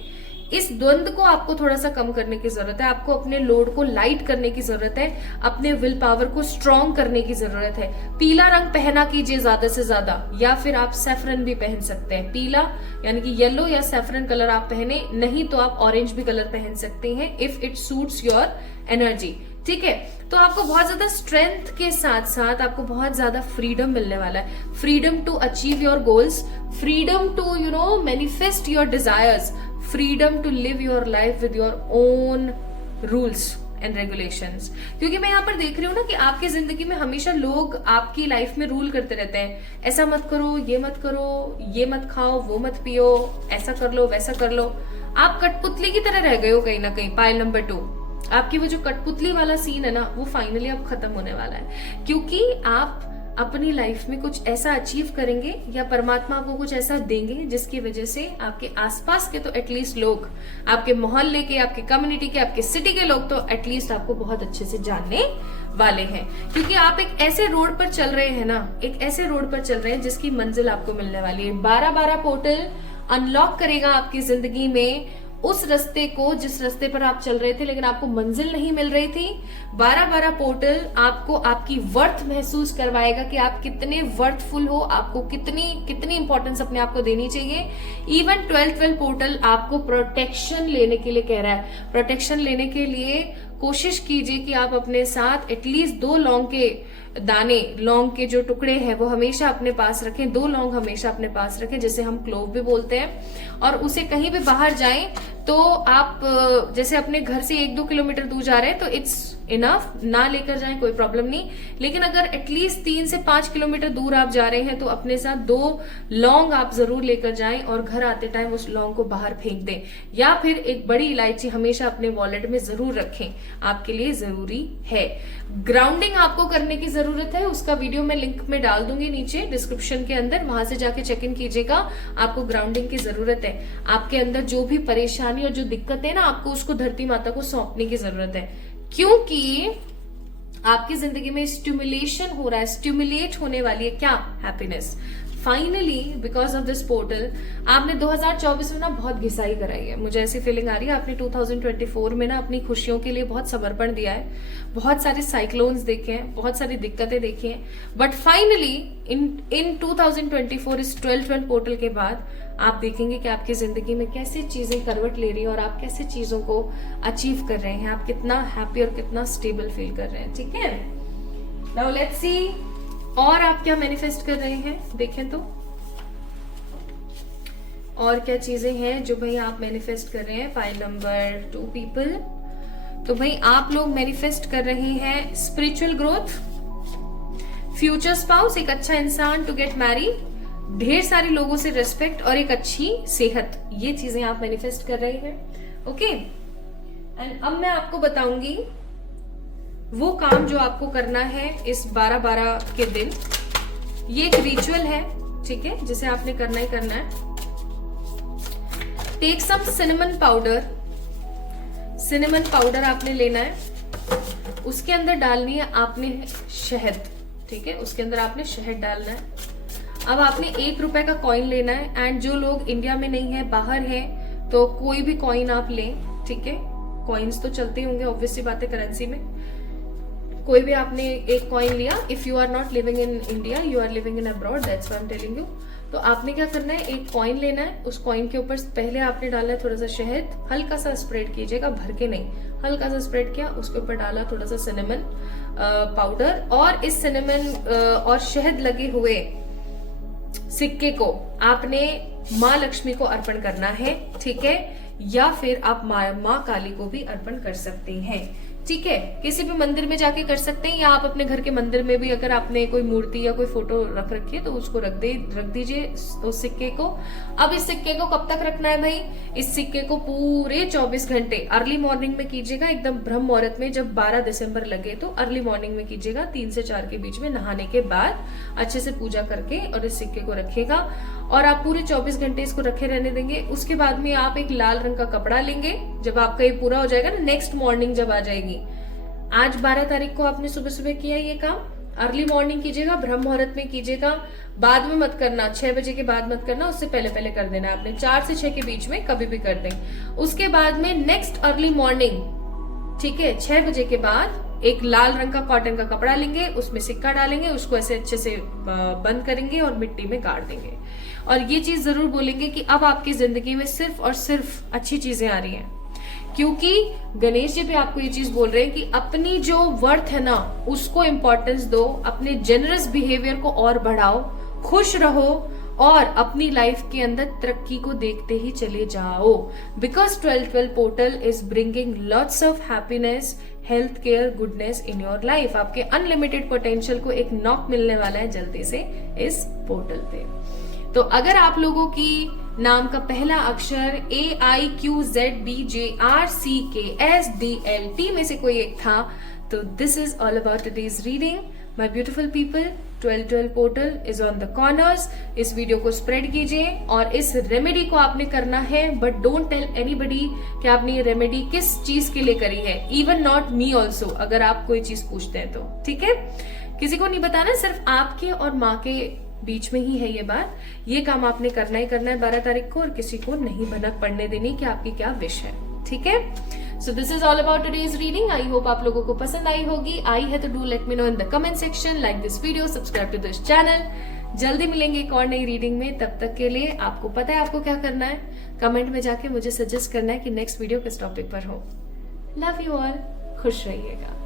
इस द्वंद को आपको थोड़ा सा कम करने की जरूरत है, आपको अपने लोड को लाइट करने की जरूरत है, अपने विल पावर को स्ट्रॉन्ग करने की जरूरत है। पीला रंग पहना कीजिए ज्यादा से ज्यादा, या फिर आप सैफरन भी पहन सकते हैं। पीला यानी कि येलो या सैफरन कलर आप पहने, नहीं तो आप ऑरेंज भी कलर पहन सकते हैं if it suits your energy. ठीक है, तो आपको बहुत ज्यादा स्ट्रेंथ के साथ साथ आपको बहुत ज्यादा फ्रीडम मिलने वाला है। Freedom to achieve your goals, freedom to manifest your desires, freedom to live your life with your own rules and regulations. क्योंकि मैं यहाँ पर देख रही हूँ ना कि आपकी जिंदगी में हमेशा लोग आपकी लाइफ में रूल करते रहते हैं, ऐसा मत करो, ये मत करो, ये मत खाओ, वो मत पियो, ऐसा कर लो, वैसा कर लो। आप कठपुतली की तरह रह गए हो कहीं ना कहीं। पाइल नंबर 2, आपकी वो जो कठपुतली वाला सीन है ना, वो फाइनली अब खत्म होने वाला है, क्योंकि आप अपनी लाइफ में कुछ ऐसा अचीव करेंगे या परमात्मा आपको कुछ ऐसा देंगे जिसकी वजह से आपके आसपास के तो एटलीस्ट लोग, आपके मोहल्ले के, आपके कम्युनिटी के, आपके सिटी के लोग तो एटलीस्ट आपको बहुत अच्छे से जानने वाले हैं। क्योंकि आप एक ऐसे रोड पर चल रहे हैं ना, एक ऐसे रोड पर चल रहे हैं जिसकी मंजिल आपको मिलने वाली है। 12-12 पोर्टल अनलॉक करेगा आपकी जिंदगी में उस रास्ते को जिस रास्ते पर आप चल रहे थे लेकिन आपको मंजिल नहीं मिल रही थी। 12-12 पोर्टल आपको आपकी वर्थ महसूस करवाएगा कि आप कितने वर्थफुल हो, आपको कितनी इंपॉर्टेंस अपने आप को देनी चाहिए। इवन 12-12 पोर्टल आपको प्रोटेक्शन लेने के लिए कह रहा है। प्रोटेक्शन लेने के लिए कोशिश कीजिए कि आप अपने साथ एटलीस्ट 2 लौंग के दाने, लौंग के जो टुकड़े हैं वो हमेशा अपने पास रखें। 2 लौंग हमेशा अपने पास रखें, जिसे हम क्लोव भी बोलते हैं। और उसे कहीं भी बाहर जाएं तो आप जैसे अपने घर से 1-2 किलोमीटर दूर जा रहे हैं तो इट्स इनफ, ना लेकर जाएं, कोई प्रॉब्लम नहीं। लेकिन अगर एटलीस्ट 3 से 5 किलोमीटर दूर आप जा रहे हैं तो अपने साथ 2 लौंग आप जरूर लेकर जाएं और घर आते टाइम उस लौंग को बाहर फेंक दें। या फिर एक बड़ी इलायची हमेशा अपने वॉलेट में जरूर रखें, आपके लिए जरूरी है। ग्राउंडिंग आपको करने की जरूरत है, उसका वीडियो मैं लिंक में डाल दूंगी नीचे डिस्क्रिप्शन के अंदर, वहां से जाके चेक इन कीजिएगा। आपको ग्राउंडिंग की जरूरत है। आपके अंदर जो भी परेशानी और जो दिक्कत है ना, आपको उसको धरती माता को सौंपने की जरूरत है, क्योंकि आपकी जिंदगी में स्टिमुलेशन हो रहा है, स्टिमुलेट होने वाली है क्या? Happiness. Finally because of this portal आपने 2024 में ना बहुत घिसाई कराई है, मुझे ऐसी फीलिंग आ रही है। आपने 2024 में ना अपनी खुशियों के लिए बहुत समर्पण दिया है, बहुत सारे साइक्लोन्स देखे हैं, बहुत सारी दिक्कतें देखी हैं, बट फाइनली इन 2024 इस 12-12 पोर्टल के बाद आप देखेंगे कि आपकी जिंदगी में कैसे चीजें करवट ले रही है और आप कैसे चीजों को अचीव कर रहे हैं, आप कितना हैप्पी और कितना स्टेबल फील कर रहे हैं। ठीक है, नाउ लेट्स सी और आप क्या मैनिफेस्ट कर रहे हैं, देखें तो और क्या चीजें हैं जो भाई आप मैनिफेस्ट कर रहे हैं। फाइल नंबर 2 पीपल, तो भाई आप लोग मैनिफेस्ट कर रहे हैं स्पिरिचुअल ग्रोथ, फ्यूचर स्पाउस, एक अच्छा इंसान टू गेट मैरिड, ढेर सारे लोगों से रिस्पेक्ट और एक अच्छी सेहत, ये चीजें आप मैनिफेस्ट कर रहे हैं। ओके, एंड अब मैं आपको बताऊंगी वो काम जो आपको करना है इस 12-12 के दिन। ये एक रिचुअल है, ठीक है, जिसे आपने करना ही करना है। Take some cinnamon powder, cinnamon powder आपने लेना है, उसके अंदर डालनी है आपने शहद, ठीक है, उसके अंदर आपने शहद डालना है। अब आपने 1 रुपए का कॉइन लेना है, एंड जो लोग इंडिया में नहीं है, बाहर है, तो कोई भी कॉइन आप लें, ठीक है, कॉइन्स तो चलते होंगे ऑब्वियसली बात है करेंसी में, कोई भी आपने एक कॉइन लिया। If you are not living in India, you are living in abroad, that's why I am telling you. तो आपने क्या करना है, एक कॉइन लेना है, उस कॉइन के ऊपर पहले आपने डालना है थोड़ा सा शहद, हल्का सा स्प्रेड कीजिएगा, भर के नहीं, हल्का सा स्प्रेड किया, उसके ऊपर डाला थोड़ा सा सिनेमन पाउडर, और इस सिनेमन और शहद लगे हुए सिक्के को आपने माँ लक्ष्मी को अर्पण करना है, ठीक है, या फिर आप माँ काली को भी अर्पण कर सकते हैं, ठीक है, किसी भी मंदिर में जाके कर सकते हैं, या आप अपने घर के मंदिर में भी अगर आपने कोई मूर्ति या कोई फोटो रख रखी है तो उसको रख दीजिए उस सिक्के को। अब इस सिक्के को कब तक रखना है भाई, इस सिक्के को पूरे 24 घंटे अर्ली मॉर्निंग में कीजिएगा, एकदम ब्रह्म मुहूर्त में, जब 12 दिसंबर लगे तो अर्ली मॉर्निंग में कीजिएगा, 3 से 4 के बीच में नहाने के बाद अच्छे से पूजा करके और इस सिक्के को रखिएगा, और आप पूरे 24 घंटे इसको रखे रहने देंगे। उसके बाद में आप एक लाल रंग का कपड़ा लेंगे, जब आपका ये पूरा हो जाएगा ना, नेक्स्ट मॉर्निंग जब आ जाएगी, आज 12 तारीख को आपने सुबह सुबह किया ये काम, अर्ली मॉर्निंग कीजिएगा, ब्रह्म मुहूर्त में कीजिएगा, बाद में मत करना, 6 बजे के बाद मत करना, उससे पहले पहले कर देना आपने, 4 से 6 के बीच में कभी भी कर दें। उसके बाद में नेक्स्ट अर्ली मॉर्निंग, ठीक है, 6 बजे के बाद एक लाल रंग का कॉटन का कपड़ा लेंगे, उसमें सिक्का डालेंगे, उसको ऐसे अच्छे से बंद करेंगे और मिट्टी में गाड़ देंगे। और ये चीज जरूर बोलेंगे कि अब आपकी जिंदगी में सिर्फ और सिर्फ अच्छी चीजें आ रही हैं, क्योंकि गणेश जी भी आपको ये चीज बोल रहे हैं कि अपनी जो वर्थ है ना उसको इंपॉर्टेंस दो, अपने जेनरस बिहेवियर को और बढ़ाओ, खुश रहो और अपनी लाइफ के अंदर तरक्की को देखते ही चले जाओ। Because 12-12 portal is bringing lots of happiness, health care, goodness in your life. आपके अनलिमिटेड पोटेंशियल को एक नॉक मिलने वाला है जल्दी से इस पोर्टल पे। तो अगर आप लोगों की नाम का पहला अक्षर AIQZBJRCKSDLT में से कोई एक था, तो this is all about today's reading my beautiful people. 12-12 portal is on the corners. इस वीडियो को स्प्रेड कीजिए और इस रेमेडी को आपने करना है, बट डोंट टेल एनीबडी कि आपने ये रेमेडी किस चीज के लिए करी है, इवन नॉट मी ऑल्सो, अगर आप कोई चीज पूछते हैं तो, ठीक है। किसी को नहीं बताना, सिर्फ आपके और माँ के बीच में ही है ये बात। ये काम आपने करना ही करना है 12 तारीख को, और किसी को नहीं भनक पड़ने देनी कि आपकी क्या विश है, ठीक है। So this is all about today's reading. I hope आप लोगों को पसंद आई होगी। आई है तो do let me know in the comment section, like this video, subscribe to this channel. जल्दी मिलेंगे एक और नई रीडिंग में, तब तक के लिए आपको पता है आपको क्या करना है, कमेंट में जाके मुझे सजेस्ट करना है कि नेक्स्ट वीडियो किस टॉपिक पर हो। लव यू ऑल, खुश रहिएगा।